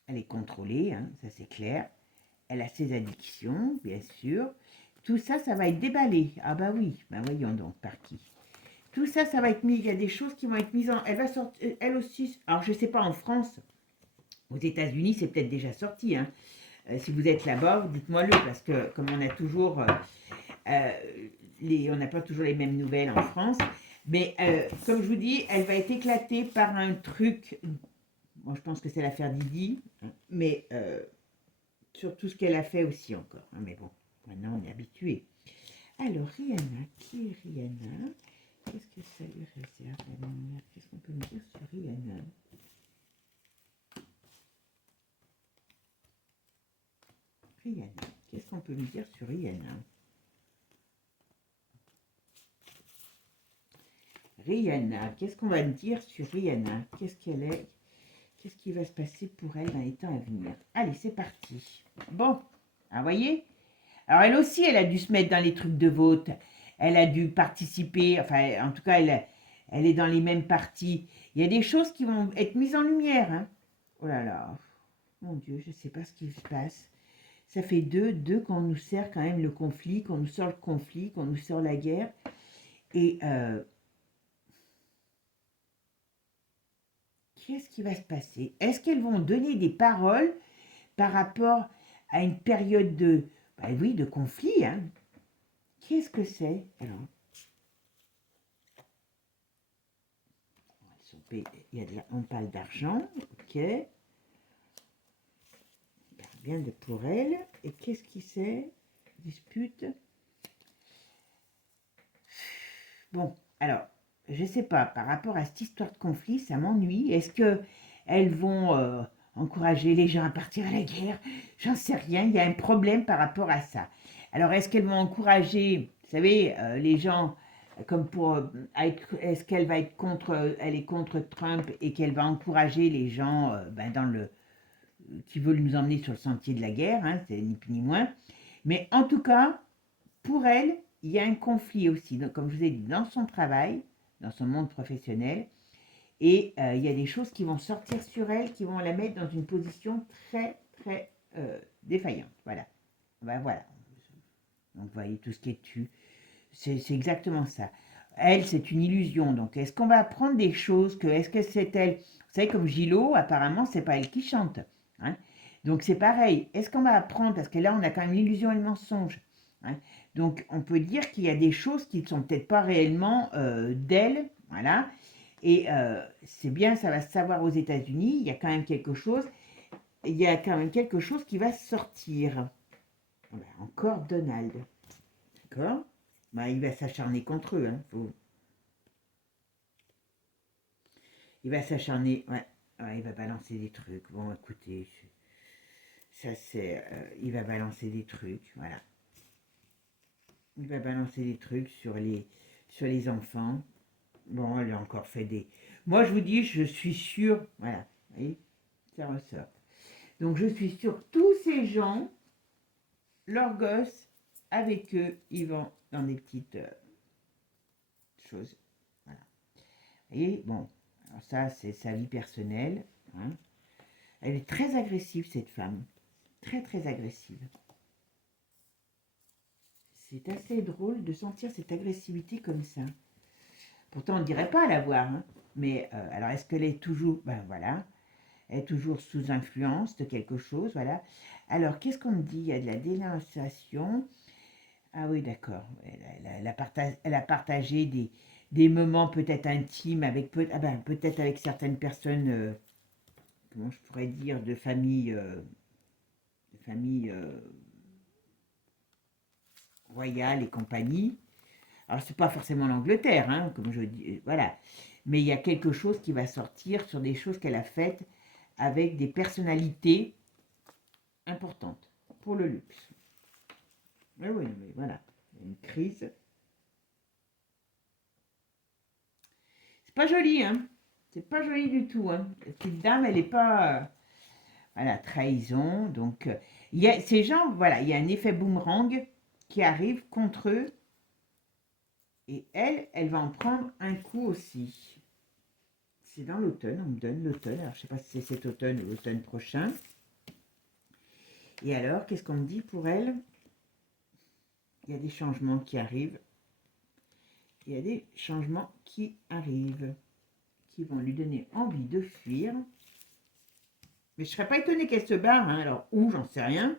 Elle est contrôlée, hein, ça c'est clair. Elle a ses addictions, bien sûr. Tout ça, ça va être déballé. Ah bah oui, bah voyons donc, par qui? Tout ça, ça va être mis, il y a des choses qui vont être mises en... Elle va sortir, elle aussi, alors je ne sais pas en France, aux États-Unis, c'est peut-être déjà sorti. Hein. Si vous êtes là-bas, dites-moi-le, parce que comme on a toujours... on n'a pas toujours les mêmes nouvelles en France. Mais comme je vous dis, elle va être éclatée par un truc... Moi, je pense que c'est l'affaire Didi, hein, mais sur tout ce qu'elle a fait aussi encore. Hein, mais bon, maintenant, on est habitué. Alors, Rihanna, qui est Rihanna? Qu'est-ce que ça lui réserve? Qu'est-ce qu'on peut me dire sur Rihanna? Rihanna, qu'est-ce qu'on peut me dire sur Rihanna? Rihanna, qu'est-ce qu'on va me dire sur Rihanna? Qu'est-ce qu'elle est? Qu'est-ce qui va se passer pour elle dans les temps à venir? Allez, c'est parti. Bon, vous voyez? Alors, elle aussi, elle a dû se mettre dans les trucs de vote. Elle a dû participer. Enfin, en tout cas, elle est dans les mêmes partis. Il y a des choses qui vont être mises en lumière. Hein. Oh là là. Mon Dieu, je ne sais pas ce qui se passe. Ça fait deux qu'on nous sert quand même le conflit, qu'on nous sort le conflit, qu'on nous sort la guerre. Et qu'est-ce qui va se passer? Est-ce qu'elles vont donner des paroles par rapport à une période de, bah oui, de conflit, hein? Qu'est-ce que c'est? Alors, on parle d'argent, ok. Bien de pour elle. Et qu'est-ce qui c'est? Dispute. Bon, alors, je sais pas, par rapport à cette histoire de conflit, ça m'ennuie. Est-ce que elles vont encourager les gens à partir à la guerre? J'en sais rien, il y a un problème par rapport à ça. Alors, est-ce qu'elles vont encourager, vous savez, les gens, comme pour, est-ce qu'elle va être contre, elle est contre Trump et qu'elle va encourager les gens ben, qui veulent nous emmener sur le sentier de la guerre, hein, c'est ni plus ni moins. Mais en tout cas, pour elle, il y a un conflit aussi, donc, comme je vous ai dit, dans son travail, dans son monde professionnel, et il y a des choses qui vont sortir sur elle, qui vont la mettre dans une position très, très défaillante. Voilà. Ben voilà. Donc, vous voyez, tout ce qui est dessus, c'est exactement ça. Elle, c'est une illusion. Donc, est-ce qu'on va apprendre des choses est-ce que c'est elle? Vous savez, comme Gillot, apparemment, c'est pas elle qui chante. Hein. Donc, c'est pareil. Est-ce qu'on va apprendre? Parce que là, on a quand même l'illusion et le mensonge. Hein. Donc, on peut dire qu'il y a des choses qui ne sont peut-être pas réellement d'elle. Voilà. Et c'est bien, ça va se savoir aux États-Unis. Il y a quand même quelque chose. Il y a quand même quelque chose qui va sortir. Voilà, encore Donald. D'accord? Bah, il va s'acharner contre eux. Hein. Il va s'acharner. Ouais. Ouais, il va balancer des trucs. Bon, écoutez, ça c'est. Il va balancer des trucs. Voilà. Il va balancer des trucs sur les enfants. Bon, elle a encore fait des. Moi, je vous dis, je suis sûre. Voilà. Vous voyez, ça ressort. Donc, je suis sûre, tous ces gens, leurs gosses, avec eux, ils vont dans des petites choses. Voilà. Et bon, alors ça, c'est sa vie personnelle. Hein. Elle est très agressive, cette femme. Très, très agressive. C'est assez drôle de sentir cette agressivité comme ça. Pourtant, on ne dirait pas l'avoir. Hein. Mais alors, est-ce qu'elle est toujours... Ben voilà. Elle est toujours sous influence de quelque chose. Voilà. Alors, qu'est-ce qu'on me dit? Il y a de la dénonciation. Ah oui, d'accord. Elle a partagé des moments peut-être intimes avec peut-être avec certaines personnes, comment je pourrais dire, de famille royale et compagnie. Alors, c'est pas forcément l'Angleterre, hein, comme je dis, voilà. Mais il y a quelque chose qui va sortir sur des choses qu'elle a faites avec des personnalités importantes pour le luxe. Mais oui, mais voilà, il y a une crise. C'est pas joli, hein. C'est pas joli du tout, hein. Cette petite dame, elle est pas... voilà, trahison. Donc, il y a ces gens, voilà, il y a un effet boomerang qui arrive contre eux. Et elle va en prendre un coup aussi. C'est dans l'automne, on me donne l'automne. Alors, je ne sais pas si c'est cet automne ou l'automne prochain. Et alors, qu'est-ce qu'on me dit pour elle? Il y a des changements qui arrivent. Il y a des changements qui arrivent, qui vont lui donner envie de fuir. Mais je ne serais pas étonnée qu'elle se barre. Hein. Alors, où, j'en sais rien.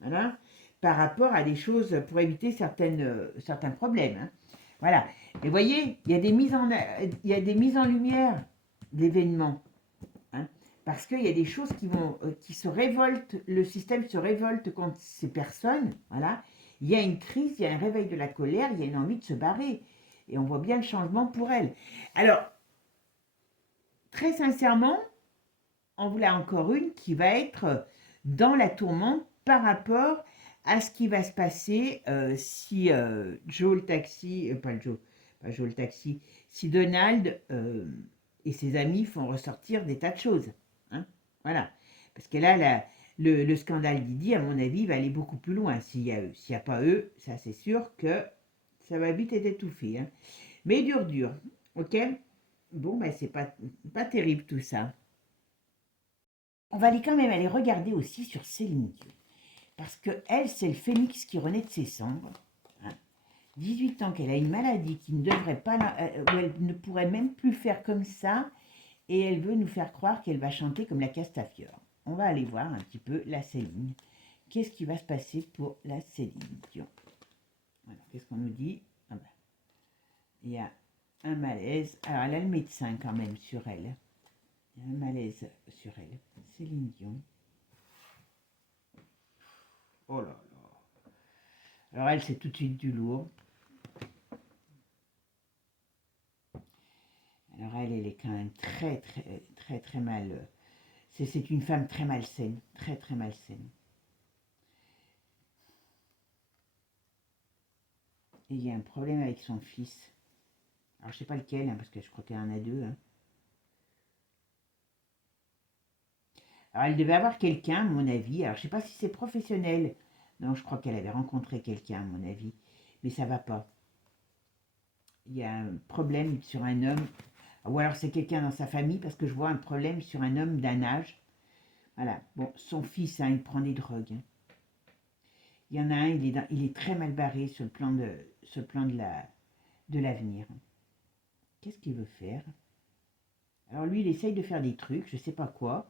Voilà. Par rapport à des choses pour éviter certains problèmes. Hein. Voilà. Mais voyez, il y a des mises en lumière d'événements. Hein, parce qu'il y a des choses qui se révoltent, le système se révolte contre ces personnes. Voilà. Il y a une crise, il y a un réveil de la colère, il y a une envie de se barrer. Et on voit bien le changement pour elle. Alors, très sincèrement, en voilà encore une qui va être dans la tourmente par rapport à ce qui va se passer si Joe le taxi, pas Joe le taxi, si Donald et ses amis font ressortir des tas de choses. Hein, voilà. Parce que là, le scandale Didi, à mon avis, va aller beaucoup plus loin s'il y a eux. S'il n'y a pas eux, ça c'est sûr que ça va vite être étouffé. Hein. Mais dur. Ok. Bon, ben c'est pas terrible tout ça. On va quand même aller regarder aussi sur Céline Dion. Parce que elle, c'est le phénix qui renaît de ses cendres. Hein. 18 ans qu'elle a une maladie qui ne devrait pas, où elle ne pourrait même plus faire comme ça. Et elle veut nous faire croire qu'elle va chanter comme la Castafiore. On va aller voir un petit peu la Céline. Qu'est-ce qui va se passer pour la Céline Dion? Voilà, qu'est-ce qu'on nous dit? Ah ben, il y a un malaise. Alors, elle a le médecin quand même sur elle. Il y a un malaise sur elle. Céline Dion. Oh là là. Alors elle, c'est tout de suite du lourd. Alors elle est quand même très mal. C'est une femme très malsaine. Très malsaine. Et il y a un problème avec son fils. Alors, je sais pas lequel, hein, parce que je crois qu'elle en a deux. Hein. Alors, elle devait avoir quelqu'un, à mon avis. Alors, je sais pas si c'est professionnel. Non, je crois qu'elle avait rencontré quelqu'un, à mon avis. Mais ça va pas. Il y a un problème sur un homme. Ou alors c'est quelqu'un dans sa famille, parce que je vois un problème sur un homme d'un âge. Voilà. Bon, son fils, hein, il prend des drogues. Hein. Il y en a un, il est très mal barré sur le plan de l'avenir. Qu'est-ce qu'il veut faire? Alors lui, il essaye de faire des trucs, je ne sais pas quoi.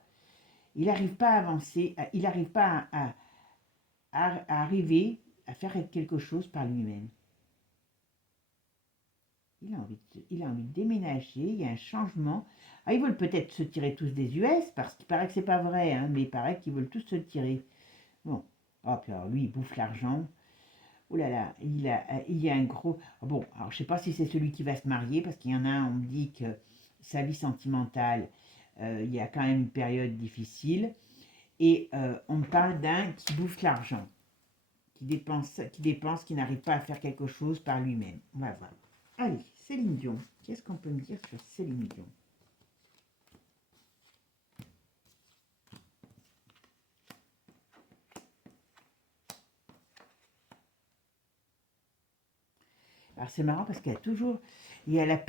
Il n'arrive pas à avancer, il n'arrive pas à arriver à faire quelque chose par lui-même. Il a envie de déménager, il y a un changement. Ah, ils veulent peut-être se tirer tous des US, parce qu'il paraît que c'est pas vrai, hein, mais il paraît qu'ils veulent tous se tirer. Bon, oh, puis alors lui, il bouffe l'argent. Oh là là, il y a un gros... Bon, alors je sais pas si c'est celui qui va se marier, parce qu'il y en a un, on me dit que sa vie sentimentale, il y a quand même une période difficile. Et on me parle d'un qui bouffe l'argent, qui n'arrive pas à faire quelque chose par lui-même. On va voir. Allez, Céline Dion. Qu'est-ce qu'on peut me dire sur Céline Dion? Alors c'est marrant parce qu'il y a toujours... Il y a la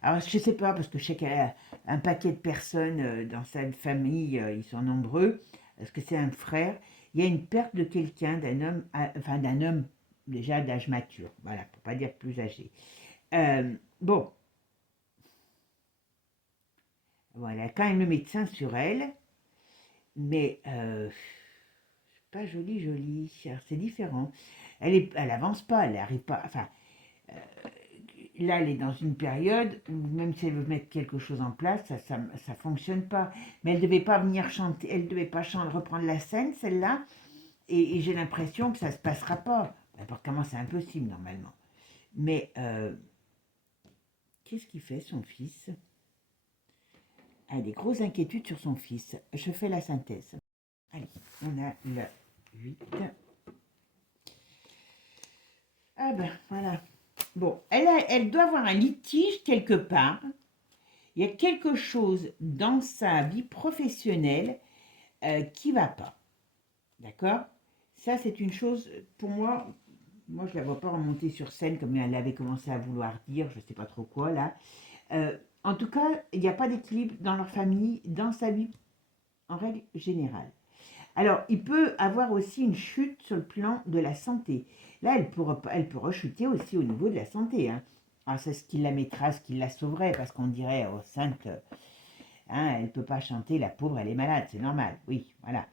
Alors je sais pas, parce que je sais qu'il y a un paquet de personnes dans sa famille, ils sont nombreux. Est-ce que c'est un frère? Il y a une perte de quelqu'un, d'un homme, enfin d'un homme déjà d'âge mature, voilà, pour pas dire plus âgé. Bon, voilà, quand même le médecin sur elle, mais c'est pas joli, joli. C'est différent. Elle avance pas, elle n'arrive pas. Enfin, euh, là, elle est dans une période où même si elle veut mettre quelque chose en place, ça fonctionne pas. Mais elle devait pas venir chanter, elle devait pas reprendre la scène, celle-là. Et j'ai l'impression que ça se passera pas. N'importe comment, c'est impossible normalement. Mais qu'est-ce qu'il fait, son fils? Elle a des grosses inquiétudes sur son fils. Je fais la synthèse. Allez, on a le 8. Ah ben, voilà. Bon, elle doit avoir un litige quelque part. Il y a quelque chose dans sa vie professionnelle qui va pas. D'accord? Ça, c'est une chose, pour moi, je la vois pas remonter sur scène comme elle avait commencé à vouloir dire, je sais pas trop quoi, là. En tout cas, il n'y a pas d'équilibre dans leur famille, dans sa vie, en règle générale. Alors, il peut avoir aussi une chute sur le plan de la santé. Là, elle peut rechuter aussi au niveau de la santé. Hein. Alors, c'est ce qui la mettra, ce qui la sauverait, parce qu'on dirait, oh, sainte, hein, elle ne peut pas chanter, la pauvre, elle est malade, c'est normal. Oui, voilà.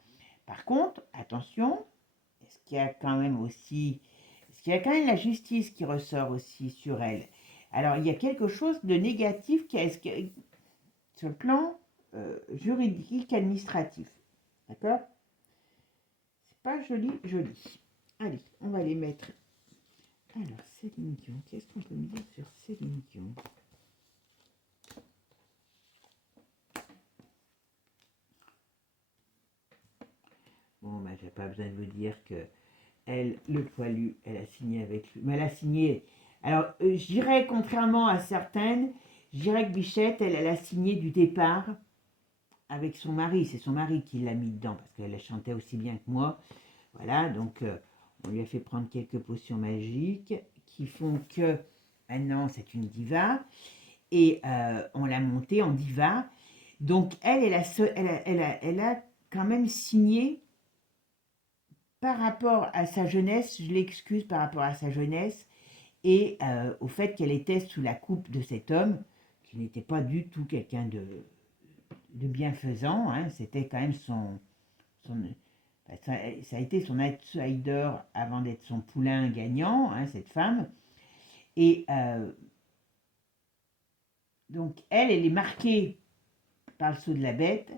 Par contre, attention, est-ce qu'il y a quand même aussi, est-ce qu'il y a quand même la justice qui ressort aussi sur elle? Alors, il y a quelque chose de négatif sur le plan juridique, administratif. D'accord? C'est pas joli, joli. Allez, on va les mettre. Alors, Céline Dion, qu'est-ce qu'on peut me dire sur Céline Dion? Bon, ben, j'ai pas besoin de vous dire que elle, le poilu, elle a signé avec lui. Mais elle a signé. Alors, je dirais, contrairement à certaines, je dirais que Bichette, elle a signé du départ avec son mari. C'est son mari qui l'a mis dedans, parce qu'elle chantait aussi bien que moi. Voilà, donc on lui a fait prendre quelques potions magiques qui font que maintenant c'est une diva. Et on l'a montée en diva. Donc elle a quand même signé par rapport à sa jeunesse, je l'excuse par rapport à sa jeunesse, et au fait qu'elle était sous la coupe de cet homme, qui n'était pas du tout quelqu'un de bienfaisant, hein, c'était quand même ça a été son outsider avant d'être son poulain gagnant, hein, cette femme, et donc elle est marquée par le saut de la bête,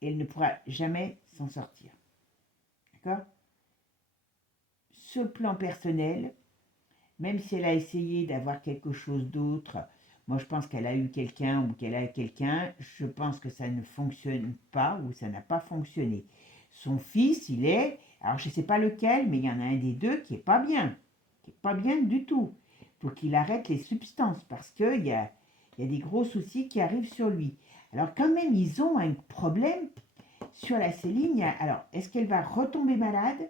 et elle ne pourra jamais s'en sortir, d'accord? Ce plan personnel, même si elle a essayé d'avoir quelque chose d'autre, moi je pense qu'elle a eu quelqu'un ou qu'elle a quelqu'un, je pense que ça ne fonctionne pas ou ça n'a pas fonctionné. Son fils, il est, alors je ne sais pas lequel, mais il y en a un des deux qui est pas bien, qui n'est pas bien du tout. Il faut qu'il arrête les substances parce qu'il y a des gros soucis qui arrivent sur lui. Alors quand même, ils ont un problème sur la Céline. Alors, est-ce qu'elle va retomber malade?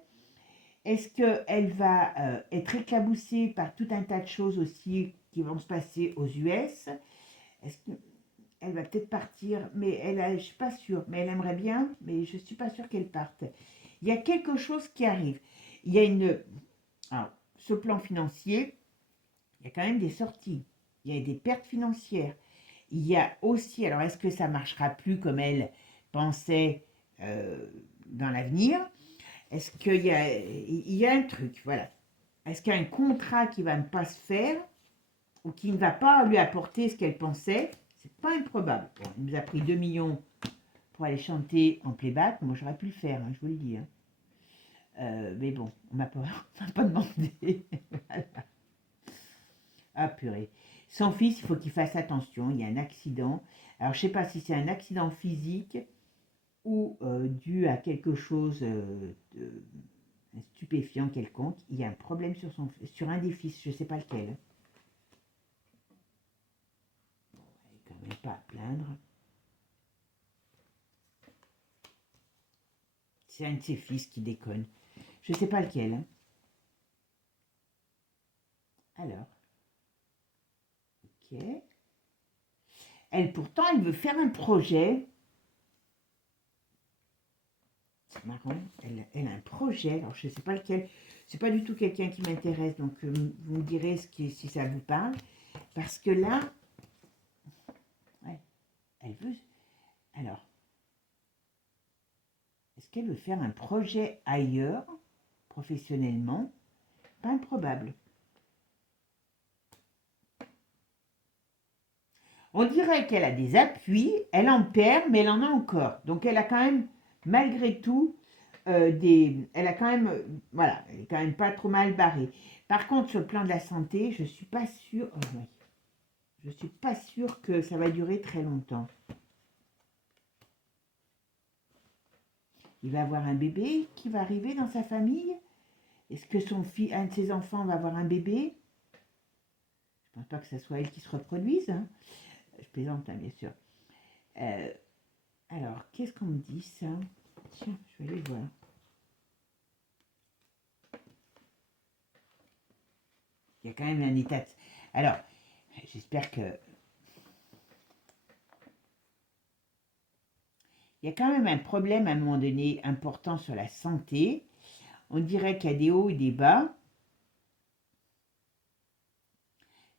Est-ce qu'elle va être éclaboussée par tout un tas de choses aussi qui vont se passer aux US? Est-ce qu'elle va peut-être partir? Mais je ne suis pas sûre. Mais elle aimerait bien, mais je ne suis pas sûre qu'elle parte. Il y a quelque chose qui arrive. Il y a alors, ce plan financier, il y a quand même des sorties. Il y a des pertes financières. Il y a aussi, alors est-ce que ça marchera plus comme elle pensait dans l'avenir? Est-ce il y a un truc, voilà. Est-ce qu'il y a un contrat qui va ne pas se faire ou qui ne va pas lui apporter ce qu'elle pensait? C'est pas improbable. Bon, il nous a pris 2 millions pour aller chanter en playback. Moi, j'aurais pu le faire, hein, je vous le dis. Hein. Mais bon, on m'a pas demandé. Voilà. Ah purée. Son fils, il faut qu'il fasse attention. Il y a un accident. Alors, je ne sais pas si c'est un accident physique ou dû à quelque chose un stupéfiant quelconque. Il y a un problème sur un des fils. Je ne sais pas lequel. Bon, elle n'est quand même pas à plaindre. C'est un de ses fils qui déconne. Je ne sais pas lequel. Hein. Alors. Ok. Elle, pourtant, elle veut faire un projet. C'est marrant. Elle a un projet. Alors, je ne sais pas lequel. C'est pas du tout quelqu'un qui m'intéresse. Donc, vous me direz si ça vous parle. Parce que là, ouais, elle veut. Alors, est-ce qu'elle veut faire un projet ailleurs, professionnellement? Pas improbable. On dirait qu'elle a des appuis, elle en perd, mais elle en a encore. Donc elle a quand même, malgré tout, elle a quand même, voilà, elle est quand même pas trop mal barrée. Par contre, sur le plan de la santé, je suis pas sûre, oh oui, je suis pas sûre que ça va durer très longtemps. Il va avoir un bébé qui va arriver dans sa famille. Est-ce que un de ses enfants va avoir un bébé? Je pense pas que ce soit elle qui se reproduise. Hein. Je plaisante, hein, bien sûr. Alors, qu'est-ce qu'on me dit, ça? Tiens, je vais aller voir. Il y a quand même un état de... Alors, j'espère que... Il y a quand même un problème à un moment donné important sur la santé. On dirait qu'il y a des hauts et des bas.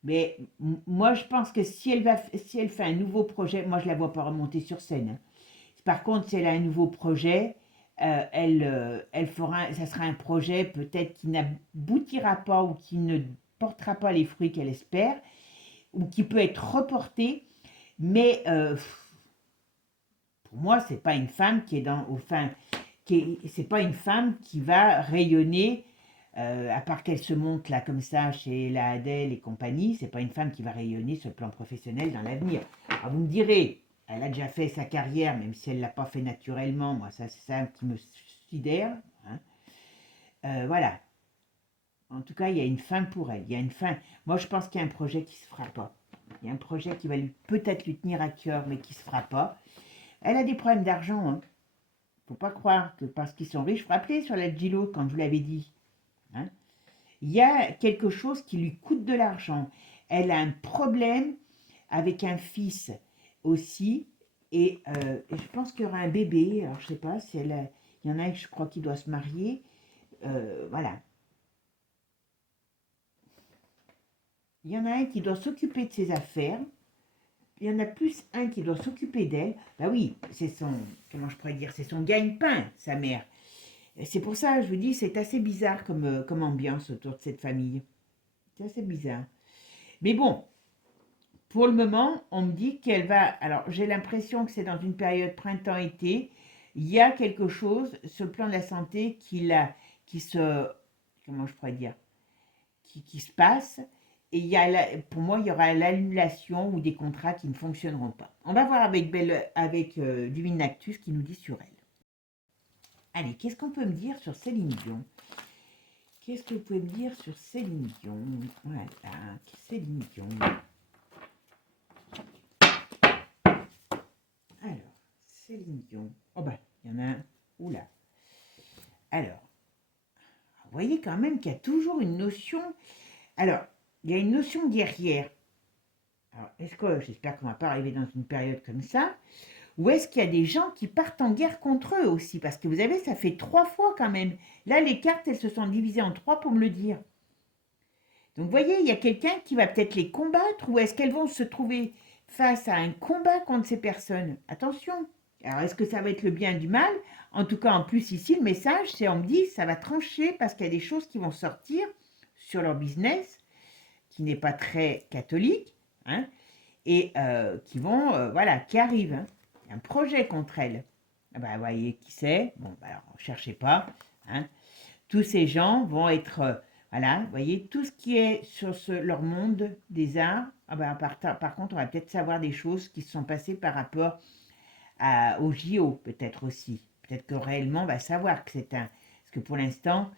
Mais moi, je pense que si elle fait un nouveau projet, moi, je ne la vois pas remonter sur scène. Hein. Par contre, si elle a un nouveau projet, elle fera, ça sera un projet peut-être qui n'aboutira pas ou qui ne portera pas les fruits qu'elle espère, ou qui peut être reporté. Mais pour moi, c'est pas une femme qui est c'est pas une femme qui va rayonner. À part qu'elle se monte là comme ça chez la Adèle et compagnie, c'est pas une femme qui va rayonner sur le plan professionnel dans l'avenir. Alors vous me direz, elle a déjà fait sa carrière, même si elle ne l'a pas fait naturellement. Moi, ça, c'est ça qui me sidère. Hein. Voilà. En tout cas, il y a une fin pour elle. Il y a une fin. Moi, je pense qu'il y a un projet qui ne se fera pas. Il y a un projet qui va peut-être lui tenir à cœur, mais qui ne se fera pas. Elle a des problèmes d'argent. Hein. Faut pas croire que parce qu'ils sont riches. Vous vous rappelez sur la Gilo, quand je vous l'avais dit. Hein, il y a quelque chose qui lui coûte de l'argent. Elle a un problème avec un fils aussi. Et je pense qu'il y aura un bébé. Alors, je ne sais pas si il y en a, je crois, qui doit se marier. Voilà. Il y en a un qui doit s'occuper de ses affaires. Il y en a plus un qui doit s'occuper d'elle. Bah oui, c'est comment je pourrais dire, c'est son gagne-pain, sa mère. C'est pour ça, je vous dis, c'est assez bizarre comme ambiance autour de cette famille. C'est assez bizarre. Mais bon, pour le moment, on me dit qu'elle va... Alors, j'ai l'impression que c'est dans une période printemps-été. Il y a quelque chose sur le plan de la santé qui se... Comment je pourrais dire qui se passe. Et pour moi, il y aura l'annulation ou des contrats qui ne fonctionneront pas. On va voir avec Divine Actus qui nous dit sur elle. Allez, qu'est-ce qu'on peut me dire sur Céline Dion? qu'est-ce que vous pouvez me dire sur Céline Dion? Voilà, Céline Dion. Alors, Céline Dion. Oh bah, il y en a un. Oula. Alors, vous voyez quand même qu'il y a toujours une notion. Alors, il y a une notion guerrière. Alors, est-ce que, j'espère qu'on ne va pas arriver dans une période comme ça, ou est-ce qu'il y a des gens qui partent en guerre contre eux aussi? Parce que vous savez, ça fait 3 fois quand même. Là, les cartes, elles se sont divisées en 3 pour me le dire. Donc, vous voyez, il y a quelqu'un qui va peut-être les combattre, ou est-ce qu'elles vont se trouver face à un combat contre ces personnes? Attention. Alors, est-ce que ça va être le bien du mal? En tout cas, en plus, ici, le message, c'est on me dit, ça va trancher parce qu'il y a des choses qui vont sortir sur leur business, qui n'est pas très catholique, hein, et qui vont, voilà, qui arrivent. Hein. Un projet contre elles. Ah ben, vous voyez qui c'est. Bon, ben, alors, ne cherchez pas. Hein. Tous ces gens vont être, voilà, vous voyez, tout ce qui est sur leur monde des arts. Ah ben, par contre, on va peut-être savoir des choses qui se sont passées par rapport au JO, peut-être aussi. Peut-être que réellement, on va savoir que c'est un... Parce que pour l'instant,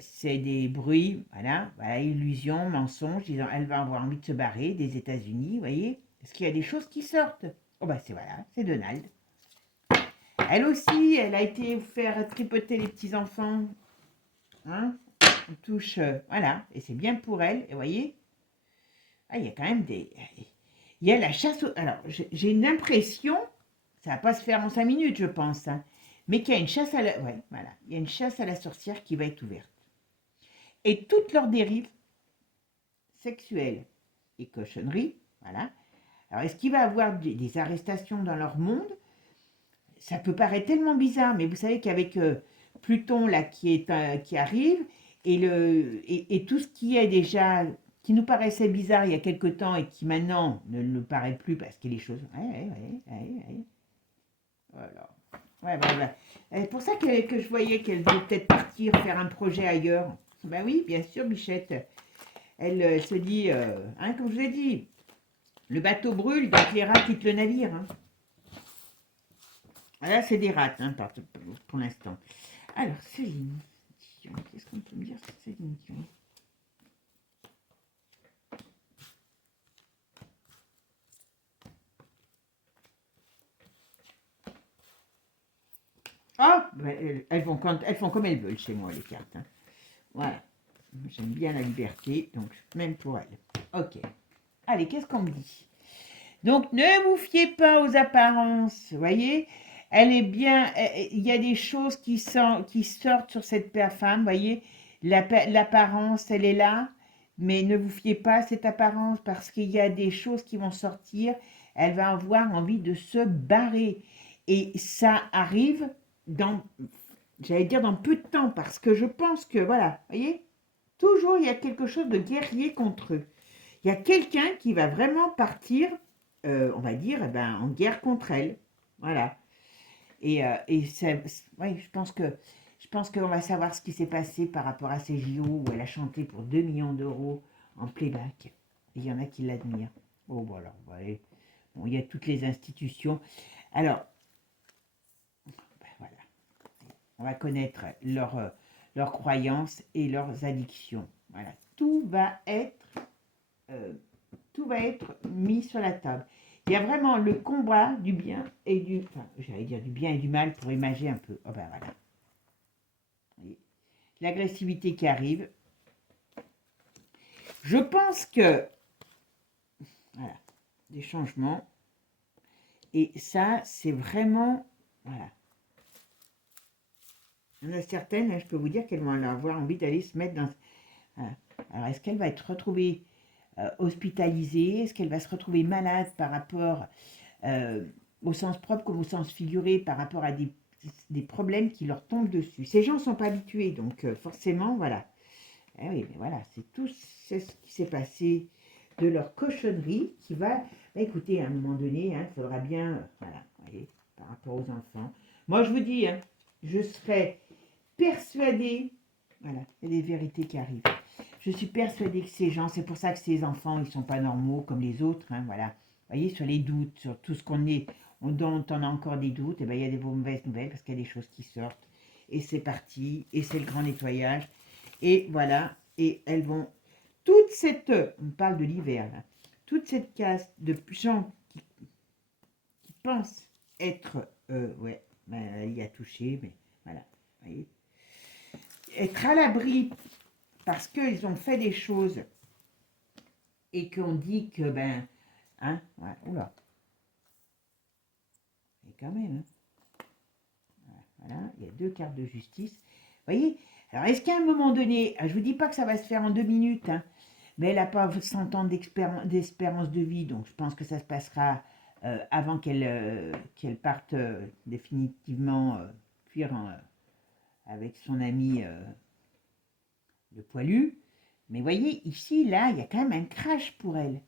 c'est des bruits, voilà, illusion, mensonge, disant elle va avoir envie de se barrer des États-Unis, vous voyez. Est-ce qu'il y a des choses qui sortent? Oh bah c'est voilà, c'est Donald. Elle aussi, elle a été faire tripoter les petits-enfants. Hein, on touche, voilà, et c'est bien pour elle, et vous voyez, il y a quand même des... Il y a la chasse au... Alors, j'ai une impression, ça va pas se faire en 5 minutes, je pense, hein, mais qu'il y a une chasse à la... Ouais, voilà, il y a une chasse à la sorcière qui va être ouverte. Et toutes leurs dérives sexuelles et cochonneries, voilà. Alors, est-ce qu'il va y avoir des arrestations dans leur monde? Ça peut paraître tellement bizarre, mais vous savez qu'avec Pluton, là, qui arrive, et tout ce qui est déjà, qui nous paraissait bizarre il y a quelque temps et qui maintenant ne le paraît plus parce que les choses... Ouais. Voilà. Ouais, voilà. C'est pour ça que je voyais qu'elle devait peut-être partir faire un projet ailleurs. Ben oui, bien sûr, Bichette. Elle se dit, hein, comme je vous ai dit, le bateau brûle, donc les rats quittent le navire. Hein. Là, c'est des rats, hein, pour l'instant. Alors, Céline Dion, qu'est-ce qu'on peut me dire sur Céline Dion? Ah, ben, elles font comme elles veulent chez moi, les cartes. Hein. Voilà. J'aime bien la liberté, donc même pour elles. Ok. Allez, qu'est-ce qu'on me dit? Donc, ne vous fiez pas aux apparences, vous voyez. Elle est bien, il y a des choses qui sortent sur cette femme, vous voyez. L'apparence, elle est là, mais ne vous fiez pas à cette apparence parce qu'il y a des choses qui vont sortir. Elle va avoir envie de se barrer. Et ça arrive j'allais dire dans peu de temps, parce que je pense que, voilà, vous voyez, toujours il y a quelque chose de guerrier contre eux. Il y a quelqu'un qui va vraiment partir, on va dire, en guerre contre elle. Voilà. Et ouais, je pense qu'on va savoir ce qui s'est passé par rapport à ces JO où elle a chanté pour 2 millions d'euros en playback. Et il y en a qui l'admirent. Oh, voilà. Ouais. Bon, il y a toutes les institutions. Alors, voilà. On va connaître leurs croyances et leurs addictions. Voilà. Tout va être mis sur la table. Il y a vraiment le combat du bien et du... Enfin, j'allais dire du bien et du mal pour imager un peu. Oh ben voilà. L'agressivité qui arrive. Je pense que... Voilà. Des changements. Et ça, c'est vraiment... Voilà. Il y en a certaines, je peux vous dire qu'elles vont avoir envie d'aller se mettre dans... Voilà. Alors, est-ce qu'elle va être retrouvée hospitalisée? Est-ce qu'elle va se retrouver malade par rapport au sens propre comme au sens figuré, par rapport à des problèmes qui leur tombent dessus? Ces gens ne sont pas habitués, donc forcément, voilà. Eh oui, mais voilà, c'est tout ce qui s'est passé de leur cochonnerie qui va... Bah, écoutez, à un moment donné, il faudra bien... voilà, voyez, par rapport aux enfants. Moi, je vous dis, je serais persuadée... Voilà, il y a des vérités qui arrivent. Je suis persuadée que ces gens, c'est pour ça que ces enfants, ils ne sont pas normaux comme les autres, voilà. Vous voyez, sur les doutes, sur tout ce dont on a encore des doutes, et il y a des mauvaises nouvelles parce qu'il y a des choses qui sortent. Et c'est parti, et c'est le grand nettoyage. Et voilà, et elles vont, toute cette, on parle de l'hiver là, toute cette caste de gens qui pensent être, ouais, ben, elle y a touché, mais voilà, vous voyez, être à l'abri parce qu'ils ont fait des choses et qu'on dit que, ben, hein, ouais, oula, et quand même, hein. Voilà, il y a 2 cartes de justice. Vous voyez? Alors, est-ce qu'à un moment donné, je ne vous dis pas que ça va se faire en 2 minutes, hein, mais elle n'a pas 100 ans d'espérance de vie, donc je pense que ça se passera avant qu'elle parte définitivement fuir avec son ami le poilu. Mais vous voyez, ici, là, il y a quand même un crash pour elle.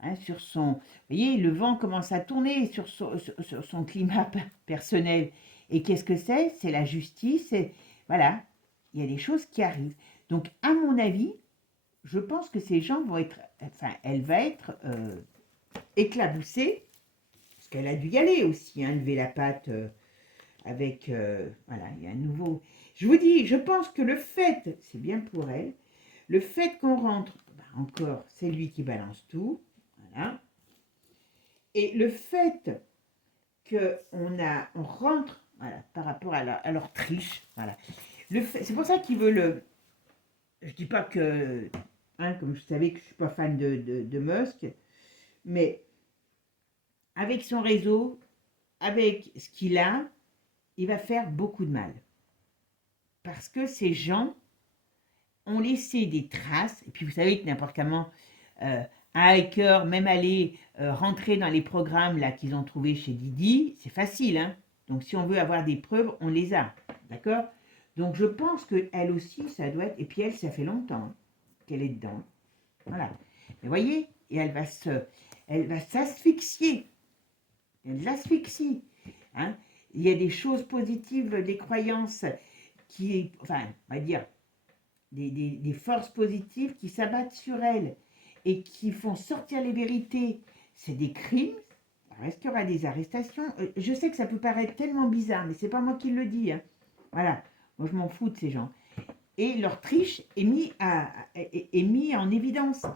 Hein, sur son, vous voyez, le vent commence à tourner sur son climat personnel. Et qu'est-ce que c'est? C'est la justice. Et voilà, il y a des choses qui arrivent. Donc, à mon avis, je pense que ces gens vont être, enfin, elle va être éclaboussée, parce qu'elle a dû y aller aussi, hein, lever la patte avec, voilà, il y a un nouveau. Je vous dis, je pense que le fait, c'est bien pour elle, le fait qu'on rentre, bah, encore, c'est lui qui balance tout, voilà. Et le fait on rentre, voilà, par rapport à leur triche, voilà. C'est pour ça qu'il veut le. Je dis pas que, hein, comme vous savez que je suis pas fan de Musk, mais avec son réseau, avec ce qu'il a, il va faire beaucoup de mal. Parce que ces gens ont laissé des traces, et puis vous savez que n'importe comment, un hacker, même aller rentrer dans les programmes là qu'ils ont trouvés chez Didi, c'est facile, hein. Donc si on veut avoir des preuves, on les a, d'accord? Donc je pense qu'elle aussi, ça doit être, et puis elle, ça fait longtemps hein, qu'elle est dedans, voilà. Mais voyez, et elle va s'asphyxier, elle l'asphyxie, hein. Il y a des choses positives, des croyances qui, enfin, on va dire, des forces positives qui s'abattent sur elle et qui font sortir les vérités. C'est des crimes. Alors, est-ce qu'il y aura des arrestations? Je sais que ça peut paraître tellement bizarre, mais c'est pas moi qui le dis, hein. Voilà, moi je m'en fous de ces gens. Et leur triche est mis en évidence.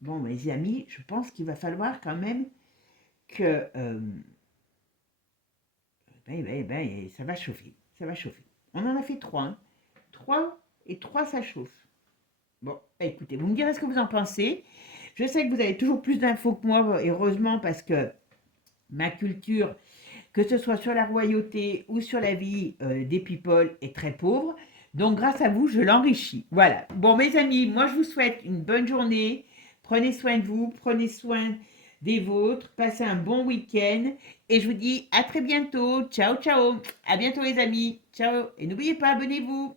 Bon, mes amis, je pense qu'il va falloir quand même que ça va chauffer. Ça va chauffer. On en a fait 3. Hein. 3 et 3, ça chauffe. Bon, écoutez, vous me direz ce que vous en pensez. Je sais que vous avez toujours plus d'infos que moi, heureusement, parce que ma culture, que ce soit sur la royauté ou sur la vie des people, est très pauvre. Donc, grâce à vous, je l'enrichis. Voilà. Bon, mes amis, moi, je vous souhaite une bonne journée. Prenez soin de vous, prenez soin des vôtres, passez un bon week-end. Et je vous dis à très bientôt. Ciao, ciao. À bientôt, les amis. Ciao. Et n'oubliez pas, abonnez-vous.